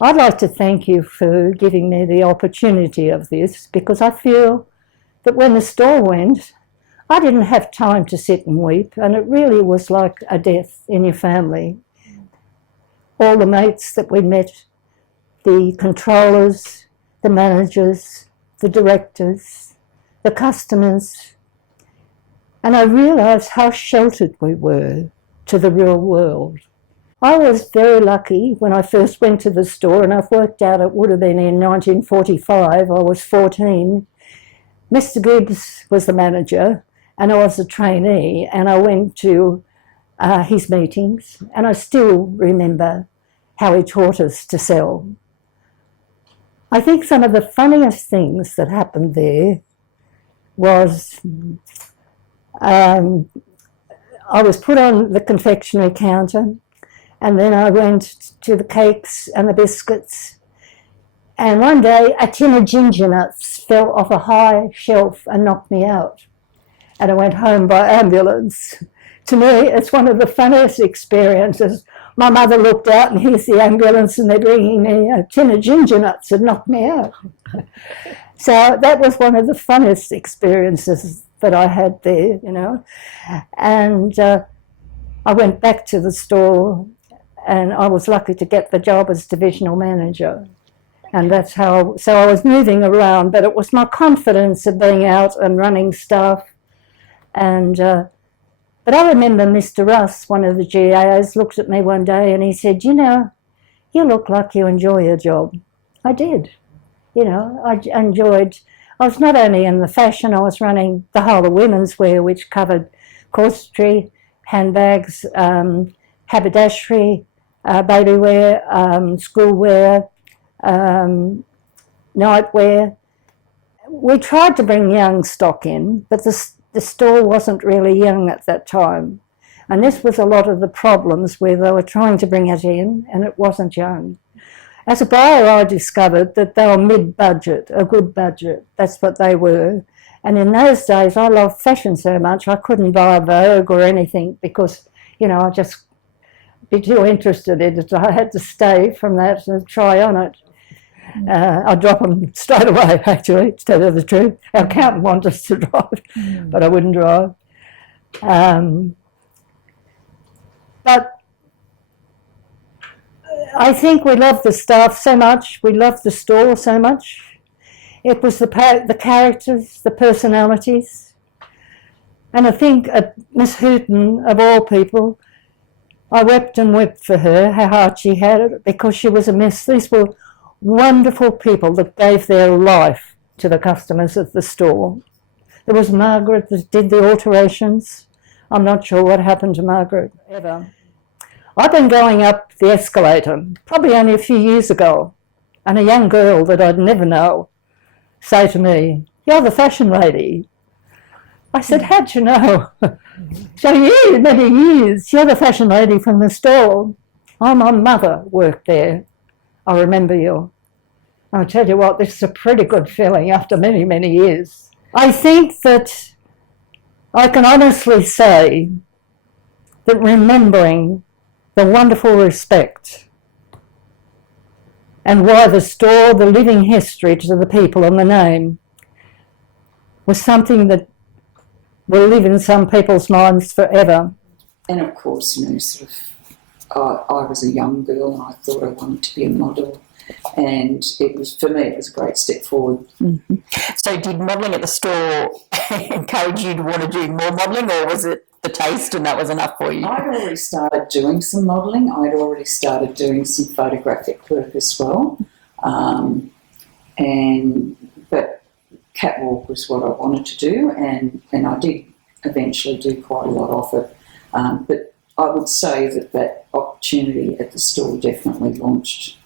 I'd like to thank you for giving me the opportunity of this, because I feel that when the store went, I didn't have time to sit and weep, and it really was like a death in your family. All the mates that we met, the controllers, the managers, the directors, the customers, and I realised how sheltered we were to the real world. I was very lucky when I first went to the store, and I've worked out it would have been in 1945, I was 14. Mr. Gibbs was the manager, and I was a trainee, and I went to his meetings, and I still remember how he taught us to sell. I think some of the funniest things that happened there was I was put on the confectionery counter, and then I went to the cakes and the biscuits, and one day a tin of ginger nuts fell off a high shelf and knocked me out, and I went home by ambulance. To me, it's one of the funniest experiences. My mother looked out, and here's the ambulance, and they're bringing me a tin of ginger nuts and knocked me out. So that was one of the funniest experiences that I had there, you know. And I went back to the store, and I was lucky to get the job as divisional manager. And that's how, so I was moving around, but it was my confidence of being out and running stuff. And but I remember Mr. Russ, one of the GAs, looked at me one day and he said, you know, you look like you enjoy your job. I did. You know, I enjoyed, I was not only in the fashion, I was running the whole of women's wear, which covered corsetry, handbags, haberdashery, baby wear, school wear, nightwear. We tried to bring young stock in, but the store wasn't really young at that time. And this was a lot of the problems where they were trying to bring it in and it wasn't young. As a buyer, I discovered that they were mid-budget, a good budget. That's what they were. And in those days, I loved fashion so much, I couldn't buy a Vogue or anything because, you know, I'd just be too interested in it. I had to stay from that and try on it. I'd drop them straight away, actually, to tell you the truth. Our accountant wanted us to drive, but I wouldn't drive. But I think we loved the staff so much, we loved the store so much. It was the characters, the personalities. And I think Miss Hooton, of all people, I wept and wept for her, how hard she had it, because she was a miss. These were wonderful people that gave their life to the customers at the store. There was Margaret that did the alterations. I'm not sure what happened to Margaret ever. I've been going up the escalator, probably only a few years ago, and a young girl that I'd never know say to me, "You're the fashion lady." I said, "How'd you know?" So yeah, many years. "You're the fashion lady from the store." "Oh, my mother worked there. I remember you." I'll tell you what, this is a pretty good feeling after many, many years. I think that I can honestly say that remembering the wonderful respect and why the store, the living history to the people and the name, was something that will live in some people's minds forever. And of course, you know, sort of, I was a young girl and I thought I wanted to be a model. And it was, for me, it was a great step forward. Mm-hmm. So did modelling at the store encourage you to want to do more modelling, or was it the taste and that was enough for you? I'd already started doing some modelling. I'd already started doing some photographic work as well. But catwalk was what I wanted to do, and I did eventually do quite a lot of it. But I would say that opportunity at the store definitely launched,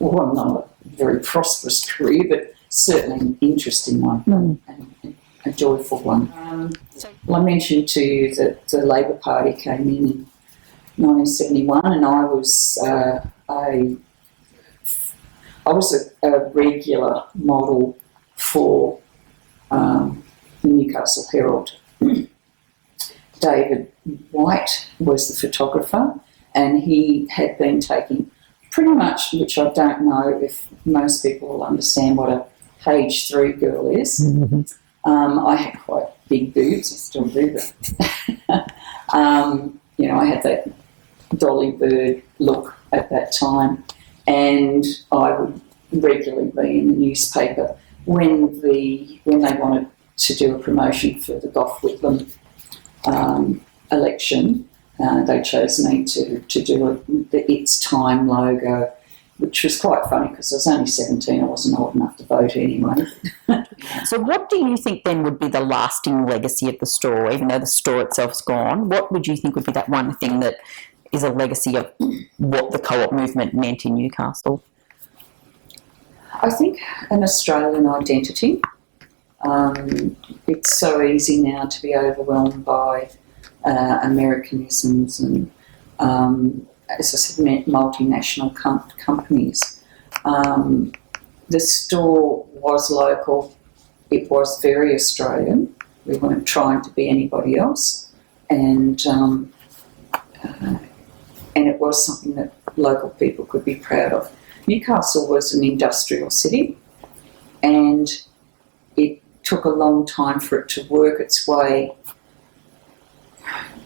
well, not a very prosperous career, but certainly an interesting one and a joyful one. Well, I mentioned to you that the Labor Party came in 1971, and I was a regular model for the Newcastle Herald. David White was the photographer, and he had been taking pretty much, which I don't know if most people will understand what a page 3 girl is. I had quite big boobs, I still do, but you know, I had that Dolly Bird look at that time, and I would regularly be in the newspaper when they wanted to do a promotion for the Gough Whitlam election. They chose me to do the It's Time logo, which was quite funny because I was only 17. I wasn't old enough to vote anyway. So what do you think then would be the lasting legacy of the store, even though the store itself's gone? What would you think would be that one thing that is a legacy of what the co-op movement meant in Newcastle? I think an Australian identity. It's so easy now to be overwhelmed by Americanisms and, as I said, multinational companies. The store was local. It was very Australian. We weren't trying to be anybody else, and it was something that local people could be proud of. Newcastle was an industrial city, and it took a long time for it to work its way.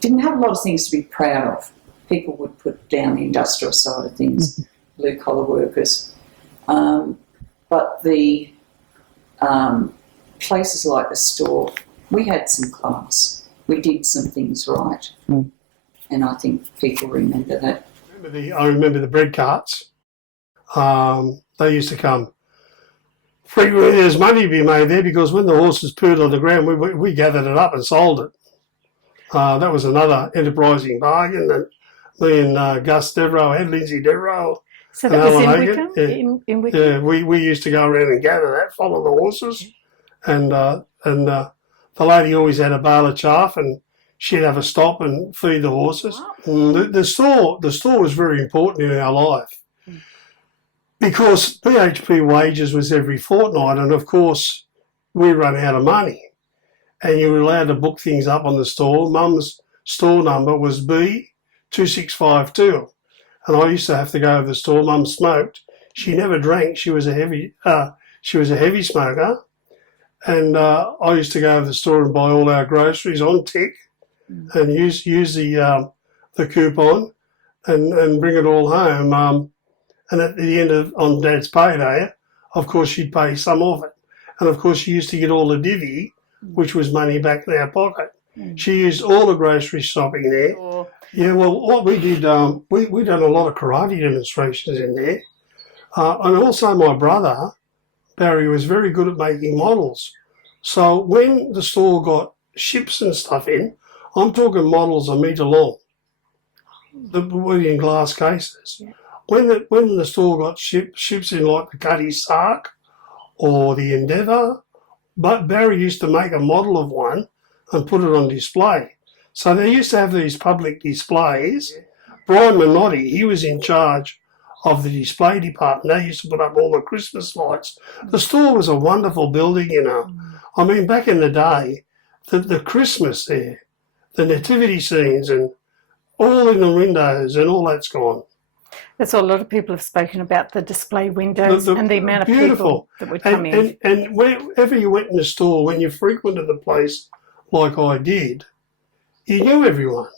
Didn't have a lot of things to be proud of. People would put down the industrial side of things, blue-collar workers. But the places like the store, we had some class. We did some things right. And I think people remember that. I remember the bread carts. They used to come. There's money to be made there because when the horses pooed on the ground, we gathered it up and sold it. That was another enterprising bargain that me and Gus Devereux had, Lindsay Devereux. So that was in Wickham? Yeah. In Wickham? Yeah, we used to go around and gather that, follow the horses, and the lady always had a bale of chaff, and she'd have a stop and feed the horses. The store was very important in our life because BHP wages was every fortnight, and of course we run out of money, and you were allowed to book things up on the store. Mum's store number was B2652. And I used to have to go to the store. Mum smoked. She never drank. She was a heavy smoker. And I used to go to the store and buy all our groceries on tick and use the coupon and bring it all home. And at the end on Dad's payday, of course, she'd pay some of it. And of course, she used to get all the divvy, which was money back in our pocket. She used all the grocery shopping there. Yeah, well, what we did, we done a lot of karate demonstrations in there. And also my brother, Barry, was very good at making models. So when the store got ships and stuff in, I'm talking models a metre long, in glass cases. Yeah. When the store got ships in like the Cutty Sark or the Endeavour, but Barry used to make a model of one and put it on display. So they used to have these public displays. Brian Minotti, he was in charge of the display department. They used to put up all the Christmas lights. The store was a wonderful building, you know. I mean, back in the day, the Christmas there, the nativity scenes and all in the windows and all that's gone. That's what a lot of people have spoken about, the display windows and the amount of people that would come in. And wherever you went in the store, when you frequented the place like I did, you knew everyone.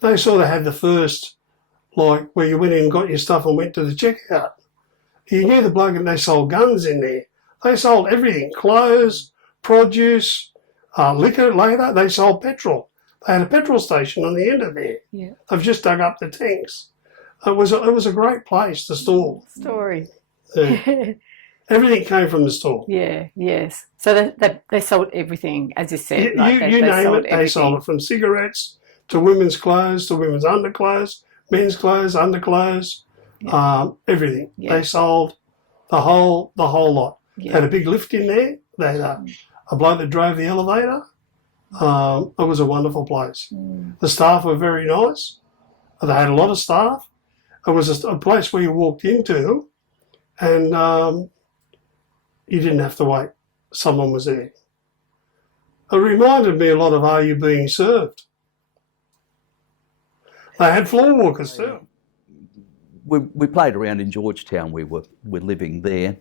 They sort of had the first, like, where you went in and got your stuff and went to the checkout. You knew the bloke, and they sold guns in there. They sold everything, clothes, produce, liquor later. They sold petrol. They had a petrol station on the end of there. Yeah. They've just dug up the tanks. It was a great place, the store. Story. Everything came from the store. Yeah, yes. So they sold everything, as you said. You name it, everything. They sold it from cigarettes to women's clothes to women's underclothes, men's clothes, underclothes, everything. Yeah. They sold the whole lot. Yeah. They had a big lift in there. They had a bloke that drove the elevator. It was a wonderful place. The staff were very nice. They had a lot of staff. It was a place where you walked into and you didn't have to wait. Someone was there. It reminded me a lot of Are You Being Served? They had floor walkers too. we played around in Georgetown. We're living there,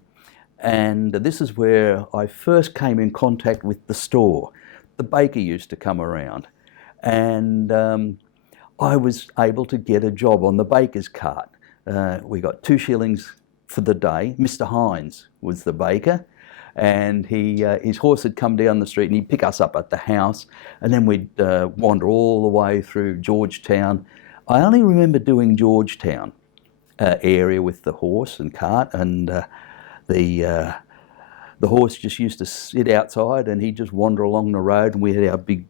and this is where I first came in contact with the store. The baker used to come around, and I was able to get a job on the baker's cart. We got 2 shillings for the day. Mr. Hines was the baker, and his horse had come down the street, and he'd pick us up at the house, and then we'd wander all the way through Georgetown. I only remember doing Georgetown area with the horse and cart, and the horse just used to sit outside, and he'd just wander along the road, and we had our big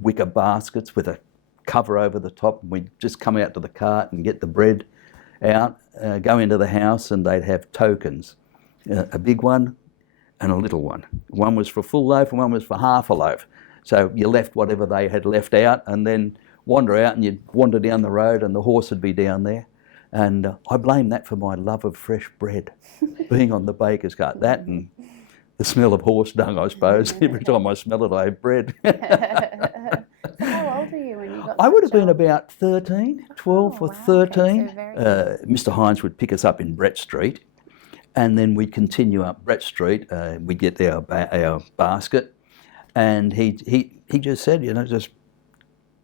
wicker baskets with a cover over the top, and we'd just come out to the cart and get the bread out, go into the house, and they'd have tokens, a big one and a little one. One was for a full loaf and one was for half a loaf. So you left whatever they had left out, and then wander out, and you'd wander down the road, and the horse would be down there. And I blame that for my love of fresh bread, being on the baker's cart. That and the smell of horse dung, I suppose. Every time I smell it, I have bread. So how old were you when you got I that would have been job? about 13, 12 or wow, 13. okay, so very Mr. Hines would pick us up in Brett Street, and then we'd continue up Brett Street. We'd get our basket, and he just said, just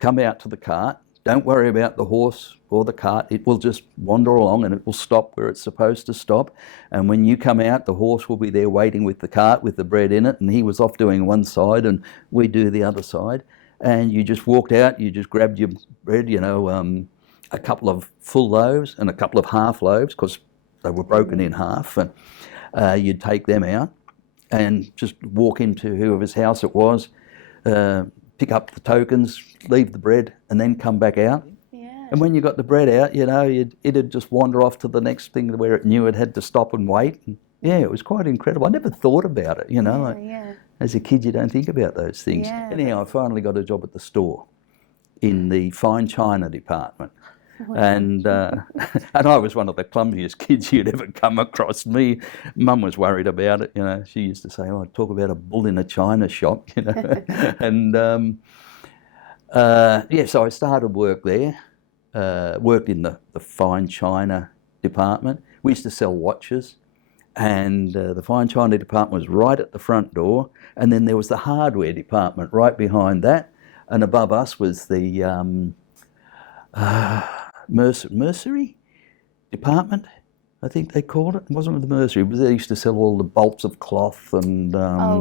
come out to the cart. Don't worry about the horse or the cart. It will just wander along, and it will stop where it's supposed to stop. And when you come out, the horse will be there waiting with the cart with the bread in it, and he was off doing one side and we do the other side. And you just walked out, you just grabbed your bread, a couple of full loaves and a couple of half loaves, because they were broken in half, and you'd take them out and just walk into whoever's house it was, pick up the tokens, leave the bread, and then come back out. Yeah. And when you got the bread out, it'd just wander off to the next thing where it knew it had to stop and wait. And yeah, it was quite incredible. I never thought about it, Yeah. As a kid, you don't think about those things. Yeah. Anyhow, I finally got a job at the store in the fine china department. And and I was one of the clumsiest kids you'd ever come across. Mum was worried about it. She used to say, "Oh, talk about a bull in a china shop," And so I started work there. Worked in the fine china department. We used to sell watches, and the fine china department was right at the front door, and then there was the hardware department right behind that, and above us was the mercery department, I think they called it. It wasn't the mercery, but they used to sell all the bolts of cloth and...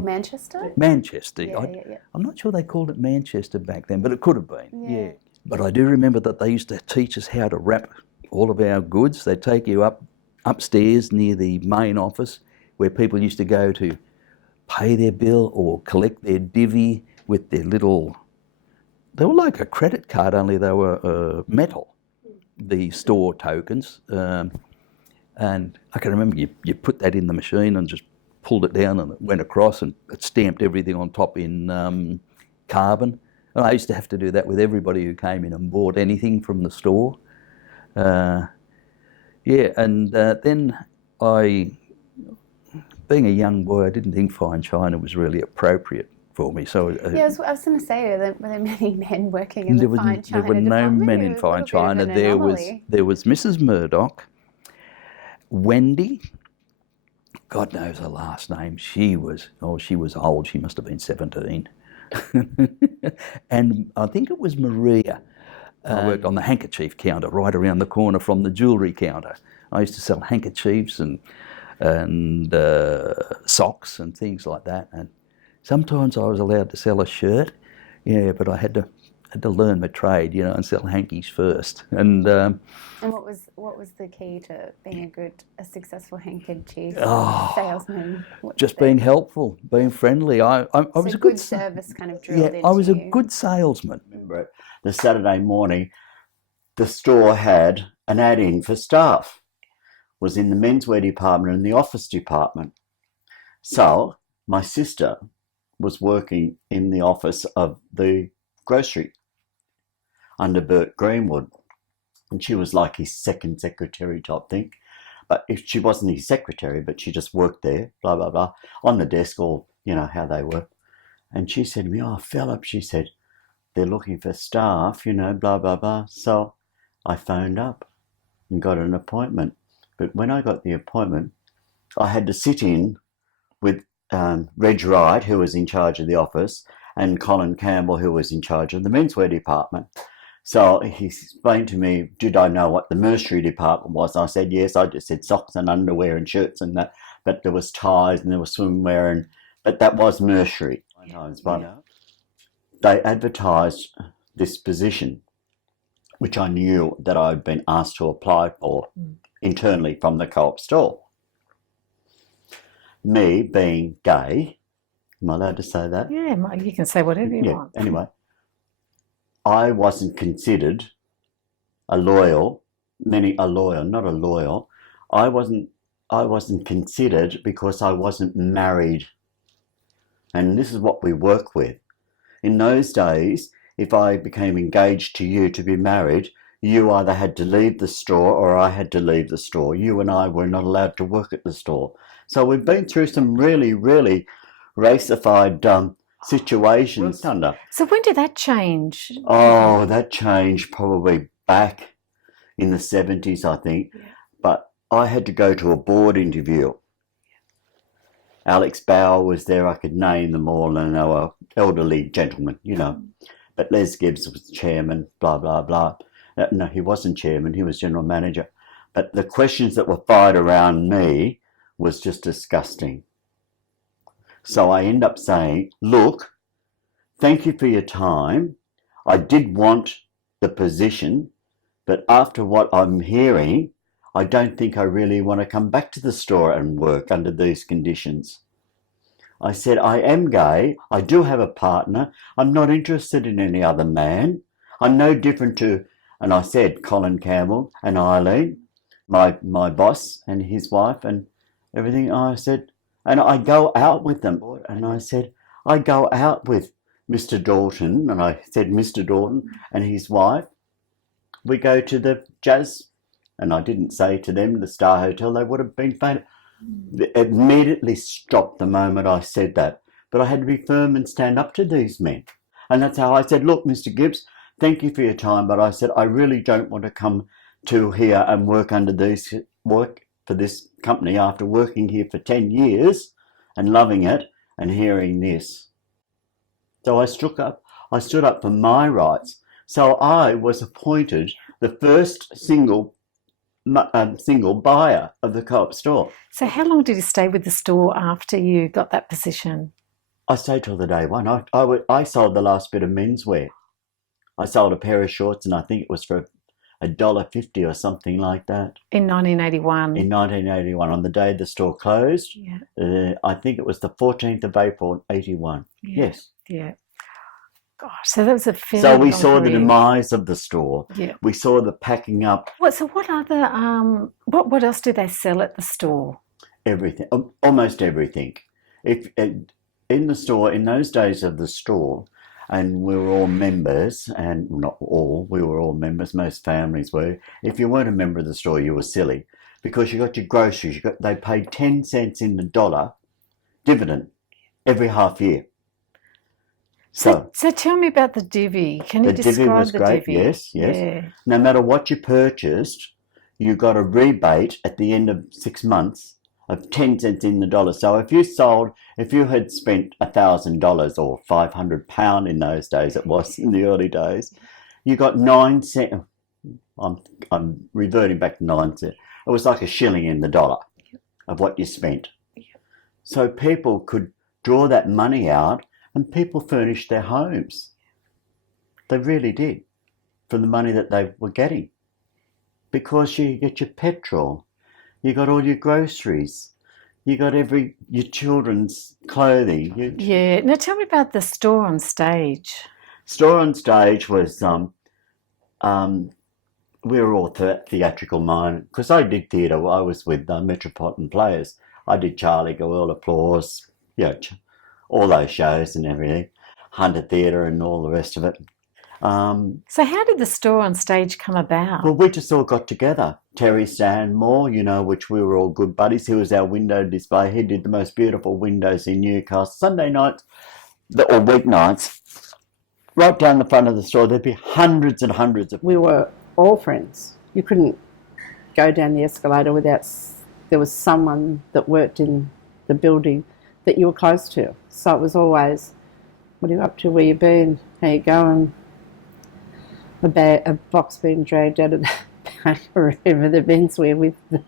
Manchester? Manchester. Yeah. I'm not sure they called it Manchester back then, but it could have been, yeah. But I do remember that they used to teach us how to wrap all of our goods. They'd take you upstairs near the main office where people used to go to pay their bill or collect their divvy with their little... They were like a credit card, only they were metal, the store tokens. And I can remember you put that in the machine and just pulled it down, and it went across, and it stamped everything on top in carbon. And I used to have to do that with everybody who came in and bought anything from the store. Then being a young boy, I didn't think fine china was really appropriate for me. So I was going to say, were there many men working in the fine china There were no department? men It in was a fine little bit of china. an There anomaly. was Mrs. Murdoch, Wendy. God knows her last name. She was old. She must have been 17. And I think it was Maria. I worked on the handkerchief counter right around the corner from the jewellery counter. I used to sell handkerchiefs and socks and things like that. And sometimes I was allowed to sell a shirt, but I had to learn my trade, and sell hankies first. And what was the key to being a successful handkerchief Oh, salesman? just being helpful, being friendly. I was a good service kind of drilled into I was a you. good salesman. Remember it, the Saturday morning, the store had an ad in for staff. It was in the menswear department and the office department. So my sister was working in the office of the grocery under Bert Greenwood, and she was like his second secretary type thing. But if she wasn't his secretary, but she just worked there, blah blah blah, on the desk, or how they were. And she said to me, "Oh, Philip," she said, "they're looking for staff, blah blah blah." So I phoned up, and got an appointment. But when I got the appointment, I had to sit in with Reg Wright, who was in charge of the office, and Colin Campbell, who was in charge of the menswear department. So he explained to me, did I know what the mercery department was? I said, yes. I just said socks and underwear and shirts and that, but there was ties and there was swimwear, but that was mercery. But they advertised this position, which I knew that I'd been asked to apply for internally from the co-op store. Me being gay, am I allowed to say that? Yeah, you can say whatever you want. Anyway, I wasn't considered a loyal. I wasn't considered because I wasn't married. And this is what we work with. In those days, if I became engaged to you to be married, you either had to leave the store or I had to leave the store. You and I were not allowed to work at the store. So we've been through some really, really racified situations. So when did that change? Oh, that changed probably back in the 70s, I think. Yeah. But I had to go to a board interview. Alex Bauer was there. I could name them all, and they were elderly gentlemen, you know. But Les Gibbs was chairman, blah, blah, blah. No, he wasn't chairman. He was general manager. But the questions that were fired around me was just disgusting. So I end up saying, look, thank you for your time. I did want the position, but after what I'm hearing, I don't think I really want to come back to the store and work under these conditions. I said, I am gay. I do have a partner. I'm not interested in any other man. I'm no different to, and I said, Colin Campbell and Eileen, my boss and his wife and everything. I said, and I go out with them. And I said, I go out with Mr. Dalton, and I said, Mr. Dalton and his wife. We go to the jazz, and I didn't say to them the Star Hotel. They would have been fainted. It immediately stopped the moment I said that. But I had to be firm and stand up to these men. And that's how I said, look, Mr. Gibbs, thank you for your time, but I said, I really don't want to come to here and work for this company after working here for 10 years and loving it and hearing this. So I stood up for my rights. So I was appointed the first single buyer of the co-op store. So how long did you stay with the store after you got that position? I stayed till the day one. I sold the last bit of menswear. I sold a pair of shorts, and I think it was for $1.50 or something like that. In 1981? In 1981, on the day the store closed. Yeah. I think it was the 14th of April, 81. Yeah. Yes. Yeah. Gosh, so that was a fairly So we long saw the career. demise of the store. Yeah. We saw the packing up. So what other, what else do they sell at the store? Everything, almost everything. In the store, in those days of the store, and we were all members, and not all, we were all members, most families were. If you weren't a member of the store, you were silly, because you got your groceries, they paid 10 cents in the dollar dividend every half year. So tell me about the divvy. Can you describe the divvy? The divvy was great, yes. Yeah. No matter what you purchased, you got a rebate at the end of 6 months of 10 cents in the dollar. So if you had spent $1,000 or £500 in those days, it was in the early days, you got 9 cents. I'm reverting back to 9 cents. It was like a shilling in the dollar of what you spent. So people could draw that money out, and people furnished their homes. They really did, from the money that they were getting. Because you get your petrol, you got all your groceries, you got your children's clothing. Yeah. Now tell me about the store on stage. Store on stage was, we were all theatrical minded. Because I did theatre, I was with Metropolitan Players. I did Charlie Girl, Applause, all those shows and everything, Hunter Theatre and all the rest of it. So how did the store on stage come about? Well, we just all got together. Terry Stanmore, which we were all good buddies. He was our window display. He did the most beautiful windows in Newcastle. Sunday nights, or weeknights, right down the front of the store, there'd be hundreds and hundreds of... We were all friends. You couldn't go down the escalator without there was someone that worked in the building that you were close to. So it was always, what are you up to, where you been, how you going, a box being dragged out of the back or wherever the vents were with the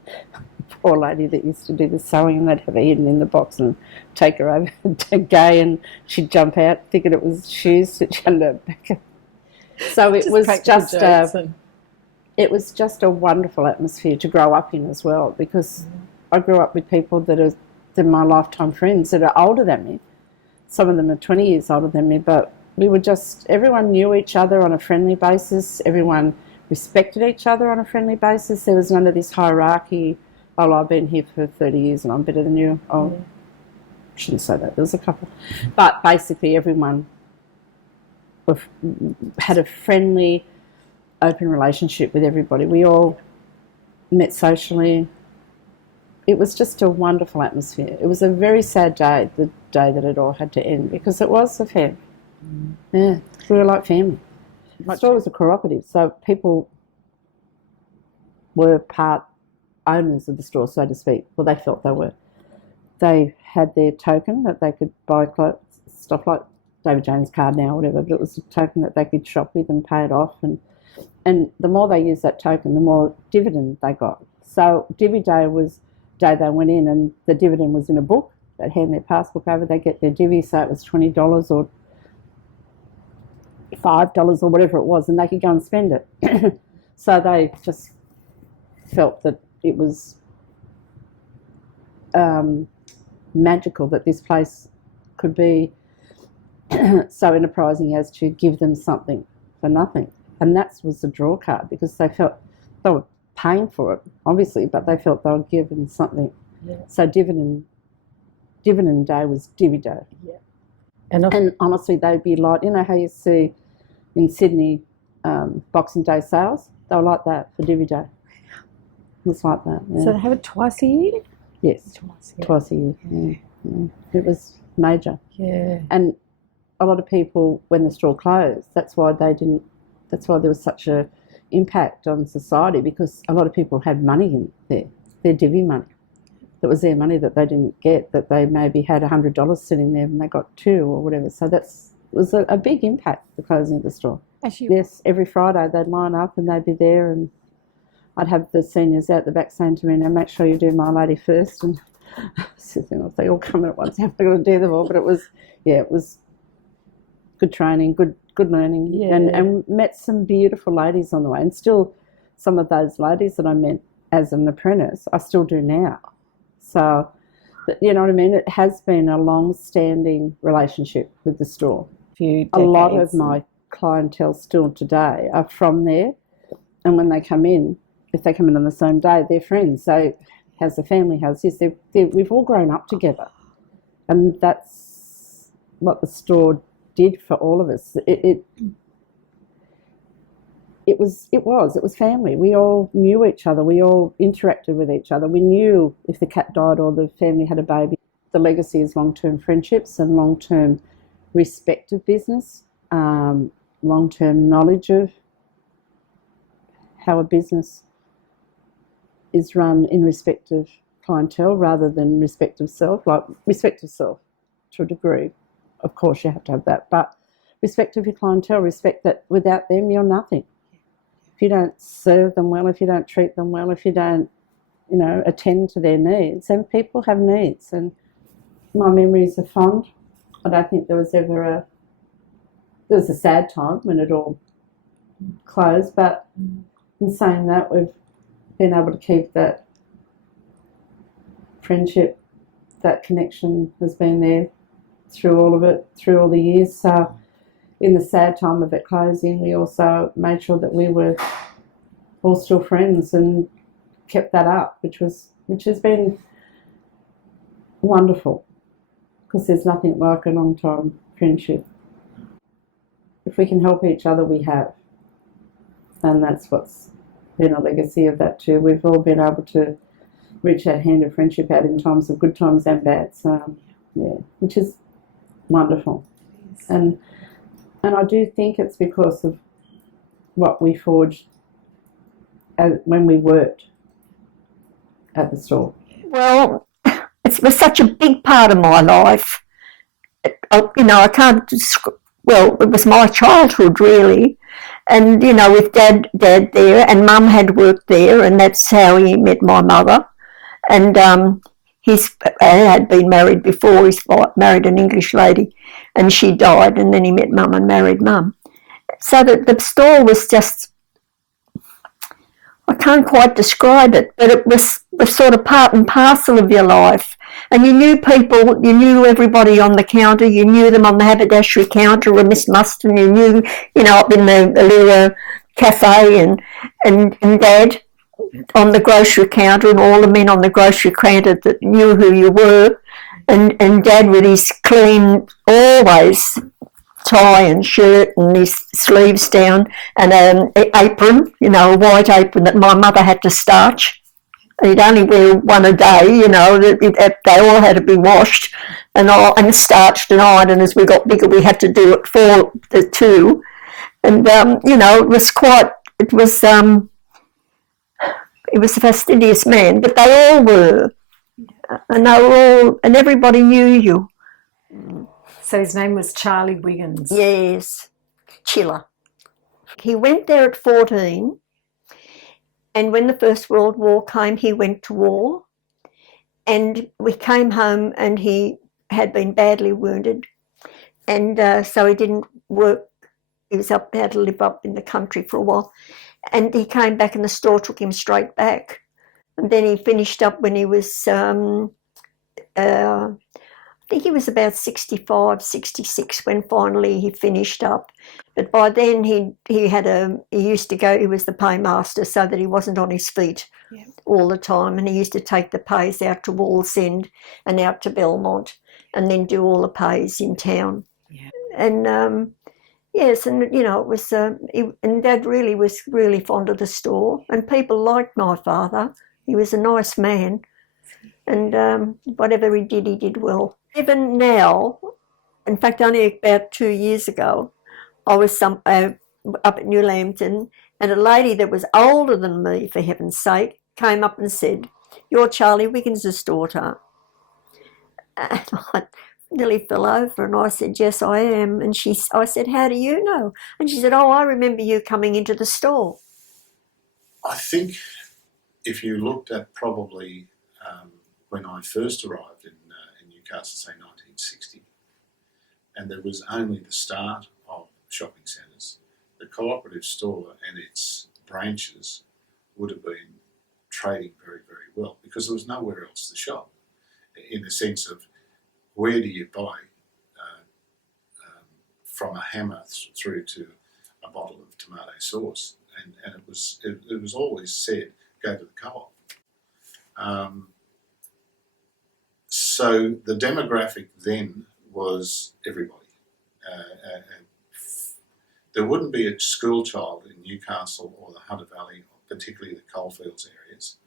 poor lady that used to do the sewing, and they'd have her hidden in the box and take her over to Gay, and she'd jump out thinking it was shoes that under her back. So it was just a wonderful atmosphere to grow up in as well, because I grew up with people that are my lifetime friends that are older than me. Some of them are 20 years older than me, but we were just, everyone knew each other on a friendly basis. Everyone respected each other on a friendly basis. There was none of this hierarchy. Oh, I've been here for 30 years and I'm better than you. Oh, I shouldn't say that. There was a couple. But basically everyone had a friendly, open relationship with everybody. We all met socially. It was just a wonderful atmosphere. It was a very sad day, the day that it all had to end, because it was a family. Yeah, we were like family. The store was a cooperative, so people were part owners of the store, so to speak. Well, they felt they were. They had their token that they could buy clothes, stuff like David Jones card now, whatever, but it was a token that they could shop with and pay it off. And the more they used that token, the more dividend they got. So Divvy Day was the day they went in, and the dividend was in a book. They'd hand their passbook over, they'd get their divvy, so it was $20 or $5 or whatever it was, and they could go and spend it. So they just felt that it was magical that this place could be so enterprising as to give them something for nothing. And that was the draw card, because they felt they were paying for it, obviously, but they felt they were given something. Yeah. So dividend day was Divvy Day. Yeah. And honestly, they'd be like, you know how you see in Sydney Boxing Day sales? They were like that for Divvy Day. It was like that. Yeah. So they have it twice a year? Yes, twice a year. Yeah. Yeah. It was major. Yeah. And a lot of people, when the store closed, that's why there was such a impact on society, because a lot of people had money in there, their divvy money. That was their money that they didn't get, that they maybe had $100 sitting there and they got $2 or whatever. So it was a big impact, the closing of the store. Yes, every Friday they'd line up and they'd be there, and I'd have the seniors out the back saying to me, now make sure you do My Lady first. And if they all come in at once, I'm not going to do them all. But it was good training, good learning, yeah. And met some beautiful ladies on the way. And still, some of those ladies that I met as an apprentice, I still do now. So, you know what I mean? It has been a long-standing relationship with the store. A lot of my clientele still today are from there, and when they come in, if they come in on the same day, they're friends. So, how's the family? How's this? We've all grown up together, and that's what the store did for all of us. It was family. We all knew each other. We all interacted with each other. We knew if the cat died or the family had a baby. The legacy is long-term friendships and long-term respect of business, long-term knowledge of how a business is run in respect of clientele rather than respect of self. Like respect of self to a degree, of course you have to have that, but respect of your clientele, respect that without them you're nothing. If you don't serve them well, if you don't treat them well, if you don't, attend to their needs, and people have needs. And my memories are fond. I don't think there was ever there was a sad time when it all closed, but in saying that, we've been able to keep that friendship, that connection has been there through all of it, through all the years. So in the sad time of it closing, we also made sure that we were all still friends and kept that up, which has been wonderful, because there's nothing like a long time friendship. If we can help each other, we have, and that's what's been a legacy of that too. We've all been able to reach that hand of friendship out in times of good times and bad. So yeah, which is wonderful. And I do think it's because of what we forged when we worked at the store? Well, it was such a big part of my life. I can't. Well, it was my childhood really, and with dad there, and Mum had worked there, and that's how he met my mother. And he's had been married before. He's married an English lady, and she died, and then he met Mum and married Mum. So that the store was just, I can't quite describe it, but it was sort of part and parcel of your life. And you knew people, you knew everybody on the counter, you knew them on the haberdashery counter, or Miss Muston, you knew, up in the Allura cafe, and Dad on the grocery counter, and all the men on the grocery counter that knew who you were, and Dad with his clean, always tie and shirt and his sleeves down, and an apron, a white apron that my mother had to starch. He'd only wear one a day, they all had to be washed and starched and ironed, and as we got bigger we had to do it for the two. And it was a fastidious man, but they all were, and everybody knew you. So his name was Charlie Wiggins. Yes, Chiller. He went there at 14, and when the First World War came, he went to war, and we came home and he had been badly wounded, and so he didn't work. He had to live up in the country for a while, and he came back and the store took him straight back. And then he finished up when he was I think he was about 65, 66 when finally he finished up. But by then he used to go, he was the paymaster so that he wasn't on his feet all the time, and he used to take the pays out to Wallsend and out to Belmont and then do all the pays in town. Yeah. And yes, and it was, and Dad really was really fond of the store, and people liked my father. He was a nice man, and whatever he did well. Even now, in fact, only about 2 years ago, I was up at New Lambton, and a lady that was older than me, for heaven's sake, came up and said, "You're Charlie Wiggins' daughter." And I nearly fell over, and I said, "Yes, I am." And I said, "How do you know?" And she said, "Oh, I remember you coming into the store." I think if you looked at probably when I first arrived in Newcastle, say 1960, and there was only the start of shopping centres, the cooperative store and its branches would have been trading very, very well because there was nowhere else to shop, in the sense of where do you buy from a hammer through to a bottle of tomato sauce, and it was always said go to the co-op. So the demographic then was everybody. There wouldn't be a school child in Newcastle or the Hunter Valley, or particularly the coalfields areas,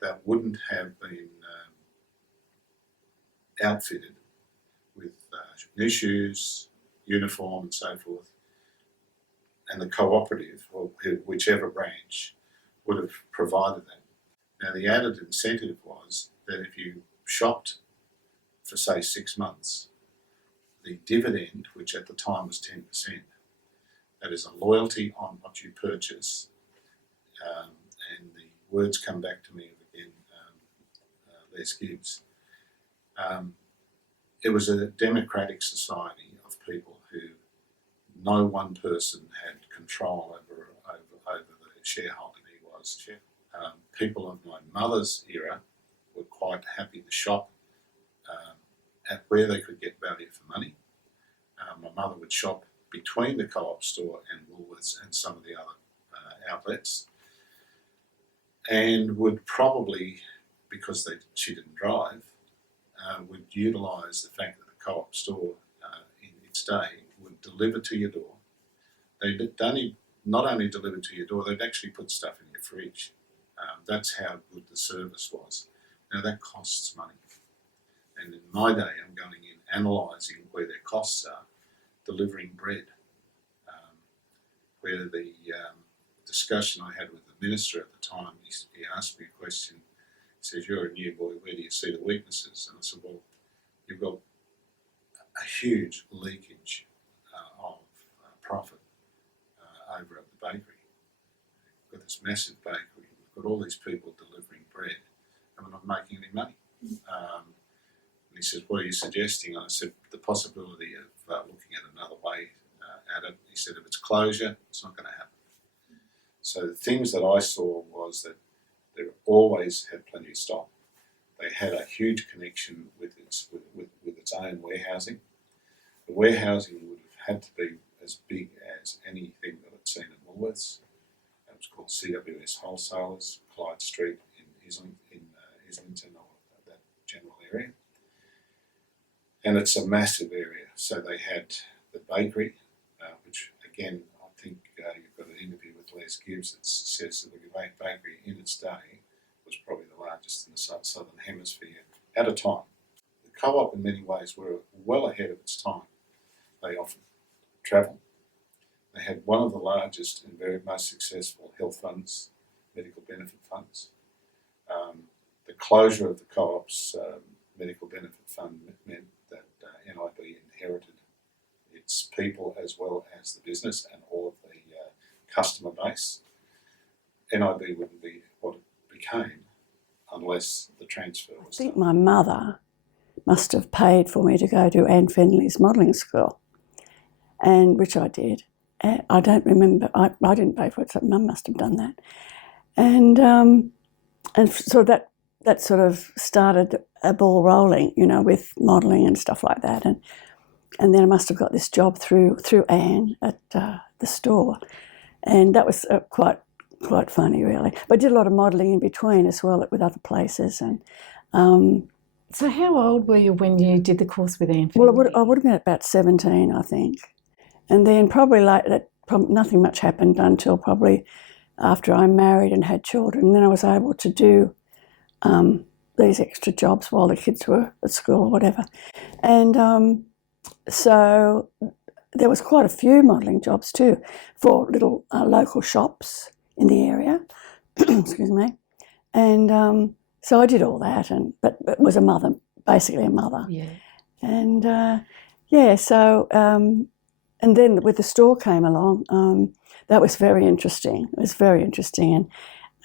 that wouldn't have been outfitted with new shoes, uniform and so forth, and the cooperative, or whichever branch, would have provided that. Now the added incentive was that if you shopped for say 6 months, the dividend, which at the time was 10%, that is a loyalty on what you purchase, and the words come back to me again, Les Gibbs. It was a democratic society of people who no one person had control over the shareholding. He was. People of my mother's era were quite happy to shop at where they could get value for money. My mother would shop between the co-op store and Woolworths and some of the other outlets, and would probably, because she didn't drive, would utilise the fact that the co-op store in its day would deliver to your door. They'd not only deliver to your door, they'd actually put stuff in your fridge. That's how good the service was. Now that costs money. And in my day, I'm going in analysing where their costs are, delivering bread, where the discussion I had with the minister at the time, he asked me a question. He says, "You're a new boy, where do you see the weaknesses?" And I said, "Well, you've got a huge leakage of profit over at the bakery. We've got this massive bakery, we've got all these people delivering bread, and we're not making any money." And he says, "What are you suggesting?" And I said, "The possibility of looking at another way at it." He said, "If it's closure, it's not going to happen." So the things that I saw was that they always had plenty of stock. They had a huge connection with its own warehousing. The warehousing would have had to be as big as anything that I'd seen at Woolworths. It was called CWS Wholesalers, Clyde Street in Islington, or that general area. And it's a massive area. So they had the bakery, which again, I think you've got an interview with Les Gibbs that says that the bakery in its day was probably the largest in the southern hemisphere at a time. The co-op in many ways were well ahead of its time. They offered travel. They had one of the largest and very most successful health funds, medical benefit funds. The closure of the co-op's medical benefit fund meant that NIB inherited its people as well as the business and all of the customer base. NIB wouldn't be what it became unless the transfer was I think done. my mother must have paid for me to go to Anne Fenley's modelling school, and which I did. I don't remember. I didn't pay for it, so Mum must have done that. And so that sort of started a ball rolling, with modelling and stuff like that. And then I must have got this job through Anne at the store, and that was quite funny, really. But I did a lot of modelling in between as well with other places. And So how old were you when you did the course with Anne? well, I would have been about 17, I think. And then probably nothing much happened until probably after I married and had children. And then I was able to do these extra jobs while the kids were at school or whatever. And so there was quite a few modelling jobs too for little local shops in the area. Excuse me. And so I did all that, but it was basically a mother. Yeah. And and then with the store came along, that was very interesting. It was very interesting,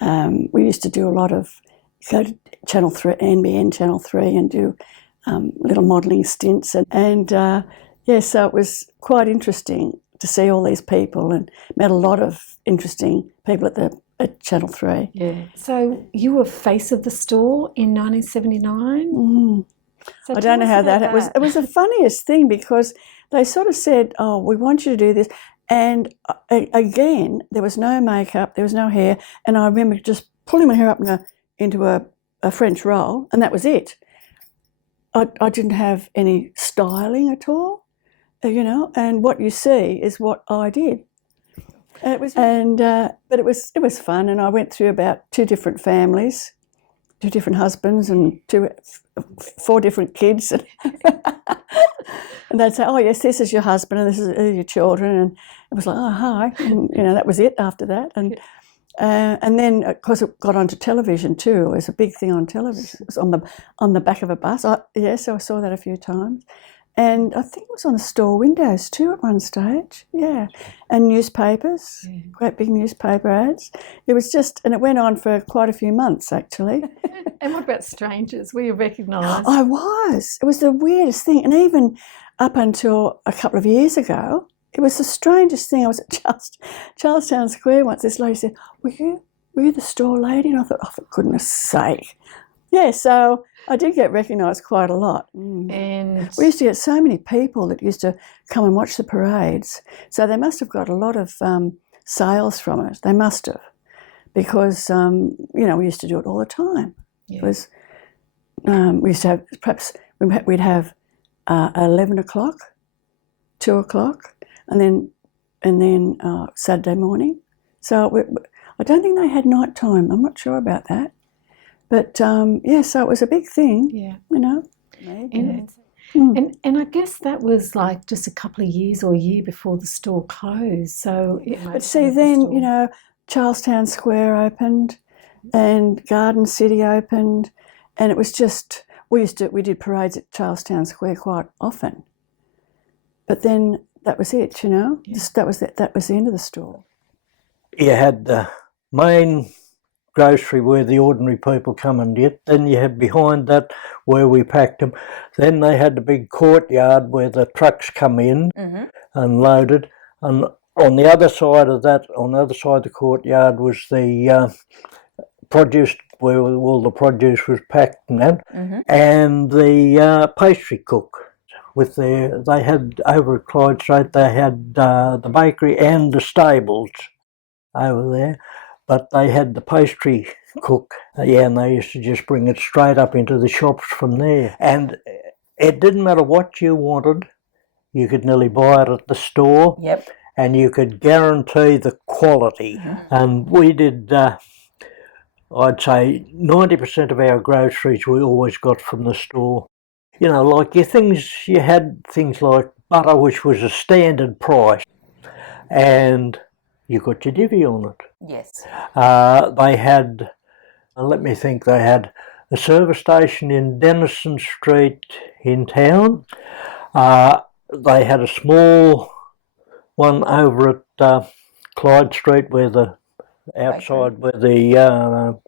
and we used to do a lot of go to Channel 3, NBN Channel 3, and do little modelling stints, so it was quite interesting to see all these people, and met a lot of interesting people at Channel 3. Yeah. So you were face of the store in 1979? So I don't know how it was. It was the funniest thing because they sort of said, "Oh, we want you to do this," and again, there was no makeup, there was no hair, and I remember just pulling my hair up into a French roll, and that was it. I didn't have any styling at all, and what you see is what I did. But it was fun, and I went through about 2 different families, 2 different husbands, and 4 different kids, and they'd say, "Oh yes, this is your husband, and this is your children," and it was like, "Oh hi," and that was it after that, and then of course it got onto television too. It was a big thing on television. It was on the back of a bus. So I saw that a few times. And I think it was on the store windows too at one stage, yeah. And newspapers, great big newspaper ads. It was and it went on for quite a few months actually. And what about strangers? Were you recognised? I was. It was the weirdest thing. And even up until a couple of years ago, it was the strangest thing. I was at Charlestown Square once. This lady said, were you the store lady? And I thought, oh, for goodness sake. Yeah, so I did get recognised quite a lot. And we used to get so many people that used to come and watch the parades. So they must have got a lot of sales from it. They must have, because we used to do it all the time. Yeah. It was we used to have we'd have 11 o'clock, 2 o'clock, and then Saturday morning. So I don't think they had night time. I'm not sure about that. But so it was a big thing. Yeah. Maybe. And I guess that was like just a couple of years or a year before the store closed. So but see, then Charlestown Square opened, and Garden City opened, and it was just we did parades at Charlestown Square quite often. But then that was it, you know. That was the end of the store. You had the main grocery where the ordinary people come and get. Then you had behind that where we packed them. Then they had the big courtyard where the trucks come in and loaded. And on the other side of that, on the other side of the courtyard was the produce where all the produce was packed and that, and the pastry cook. They had over at Clyde Street, they had the bakery and the stables over there, but they had the pastry cook, and they used to just bring it straight up into the shops from there. And it didn't matter what you wanted, you could nearly buy it at the store, and you could guarantee the quality. And we did, I'd say 90% of our groceries we always got from the store. You know, like you had things like butter, which was a standard price, and you got your divvy on it. Yes. They had, let me think, they had a service station in Denison Street in town. They had a small one over at Clyde Street where the outside where the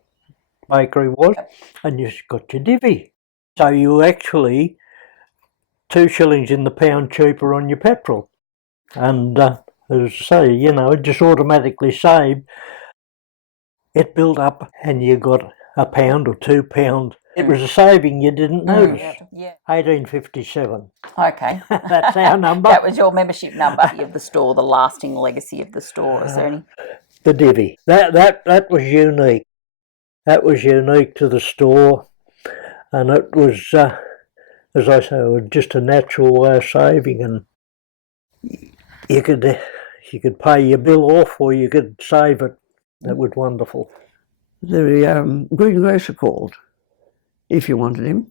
bakery was, and you got your divvy. So you were actually 2 shillings in the pound cheaper on your petrol. And as I say, you know, it just automatically saved. It built up and you got £1 or £2. It was a saving you didn't notice. 1857. Okay. That's our number. That was your membership number of the store, the lasting legacy of the store. Is there any? The divvy. That was unique. That was unique to the store. And it was, as I say, it was just a natural way of saving, and you could pay your bill off or you could save it. That was wonderful. The greengrocer called if you wanted him,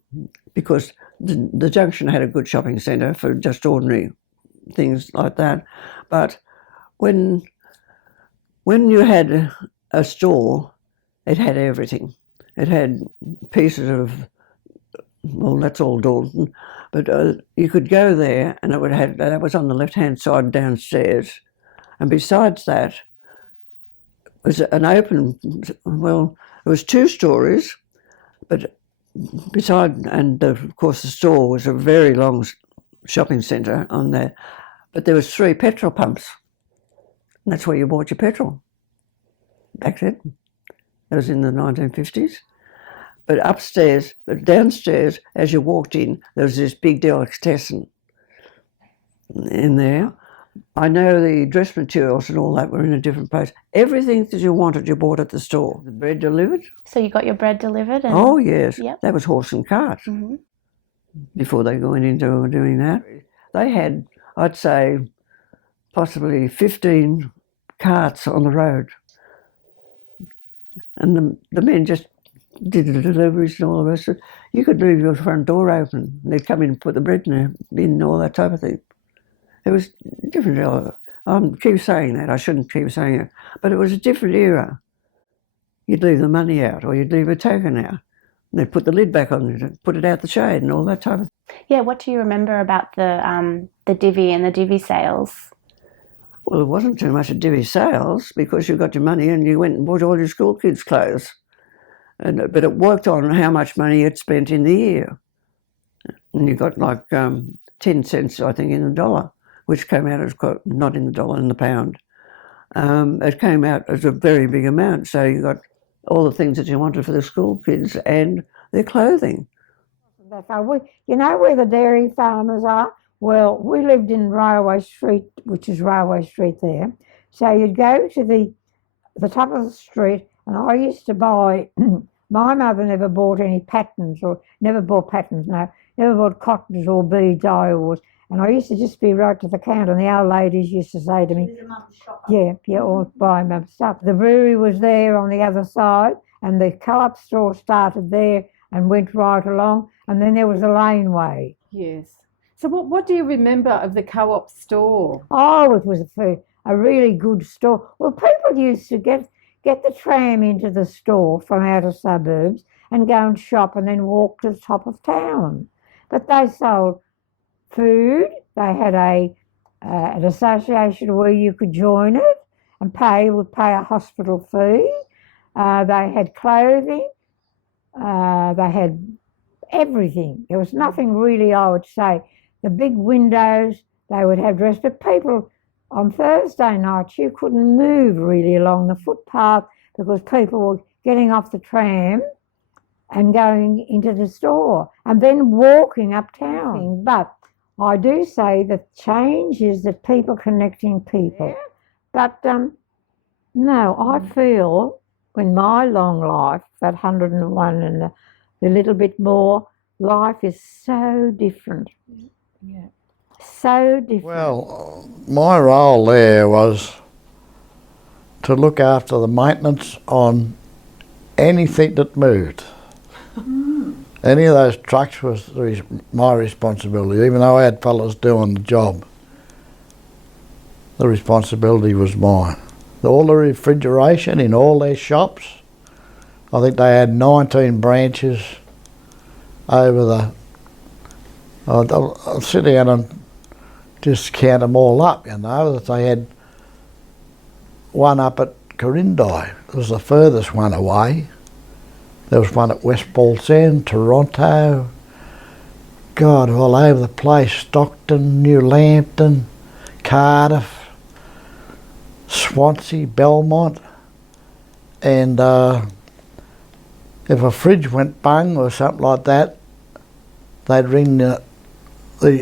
because the junction had a good shopping centre for just ordinary things like that. But when you had a store, it had everything. It had pieces of, well, that's all Dalton, but you could go there and that was on the left-hand side downstairs. And besides that, it was an open, well, it was 2 stories, but of course the store was a very long shopping centre on there, but there was 3 petrol pumps. And that's where you bought your petrol back then. That was in the 1950s. But downstairs, as you walked in, there was this big delicatessen in there. I know the dress materials and all that were in a different place. Everything that you wanted, you bought at the store. The bread delivered. So you got your bread delivered? And, oh, yes. Yep. That was horse and cart before they went into doing that. They had, I'd say, possibly 15 carts on the road. And the men just did the deliveries and all the rest of it. You could leave your front door open and they'd come in and put the bread in there, and all that type of thing. It was different. I keep saying that. I shouldn't keep saying it. But it was a different era. You'd leave the money out or you'd leave a token out. And they'd put the lid back on it and put it out the shade and all that type of thing. Yeah, what do you remember about the divvy and the divvy sales? Well, it wasn't too much a divvy sales because you got your money and you went and bought all your school kids' clothes. But it worked on how much money you'd spent in the year. And you got like 10 cents, I think, in the dollar, which came out as not in the dollar, in the pound. It came out as a very big amount. So you got all the things that you wanted for the school kids and their clothing. You know where the dairy farmers are? Well, we lived in Railway Street, which is Railway Street there. So you'd go to the top of the street, and I used to buy, my mother never bought any patterns, never bought cottons or bead dials. And I used to just be right to the counter, and the old ladies used to say to me, or buy mum stuff. The brewery was there on the other side, and the co-op store started there and went right along, and then there was a laneway. Yes. So what do you remember of the co-op store? Oh, it was a really good store. Well, people used to get get the tram into the store from outer suburbs and go and shop and then walk to the top of town. But they sold food. They had an association where you could join it and would pay a hospital fee. They had clothing. They had everything. There was nothing really, I would say. The big windows, they would have dressed, but people on Thursday nights, you couldn't move really along the footpath because people were getting off the tram and going into the store and then walking uptown. But I do say that change is that people connecting people. Yeah. But no, I feel in my long life, that 101 and the little bit more, life is so different. Yeah. So different. Well, my role there was to look after the maintenance on anything that moved. Any of those trucks was my responsibility, even though I had fellas doing the job. The responsibility was mine. All the refrigeration in all their shops, I think they had 19 branches over the... I'll sit down and just count them all up, you know, that they had one up at Corindi. It was the furthest one away. There was one at West Ballsend, Toronto, God, all over the place, Stockton, New Lambton, Cardiff, Swansea, Belmont, and if a fridge went bung or something like that, they'd ring the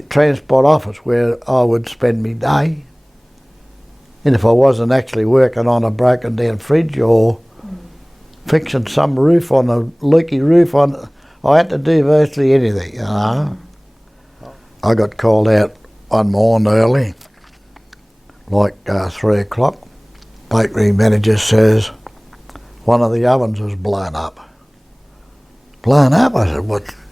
transport office where I would spend my day. And if I wasn't actually working on a broken down fridge or fixing some roof on a leaky roof, I had to do virtually anything, you know. I got called out one morning early, like 3 o'clock. Bakery manager says, one of the ovens was blown up. Blown up? I said,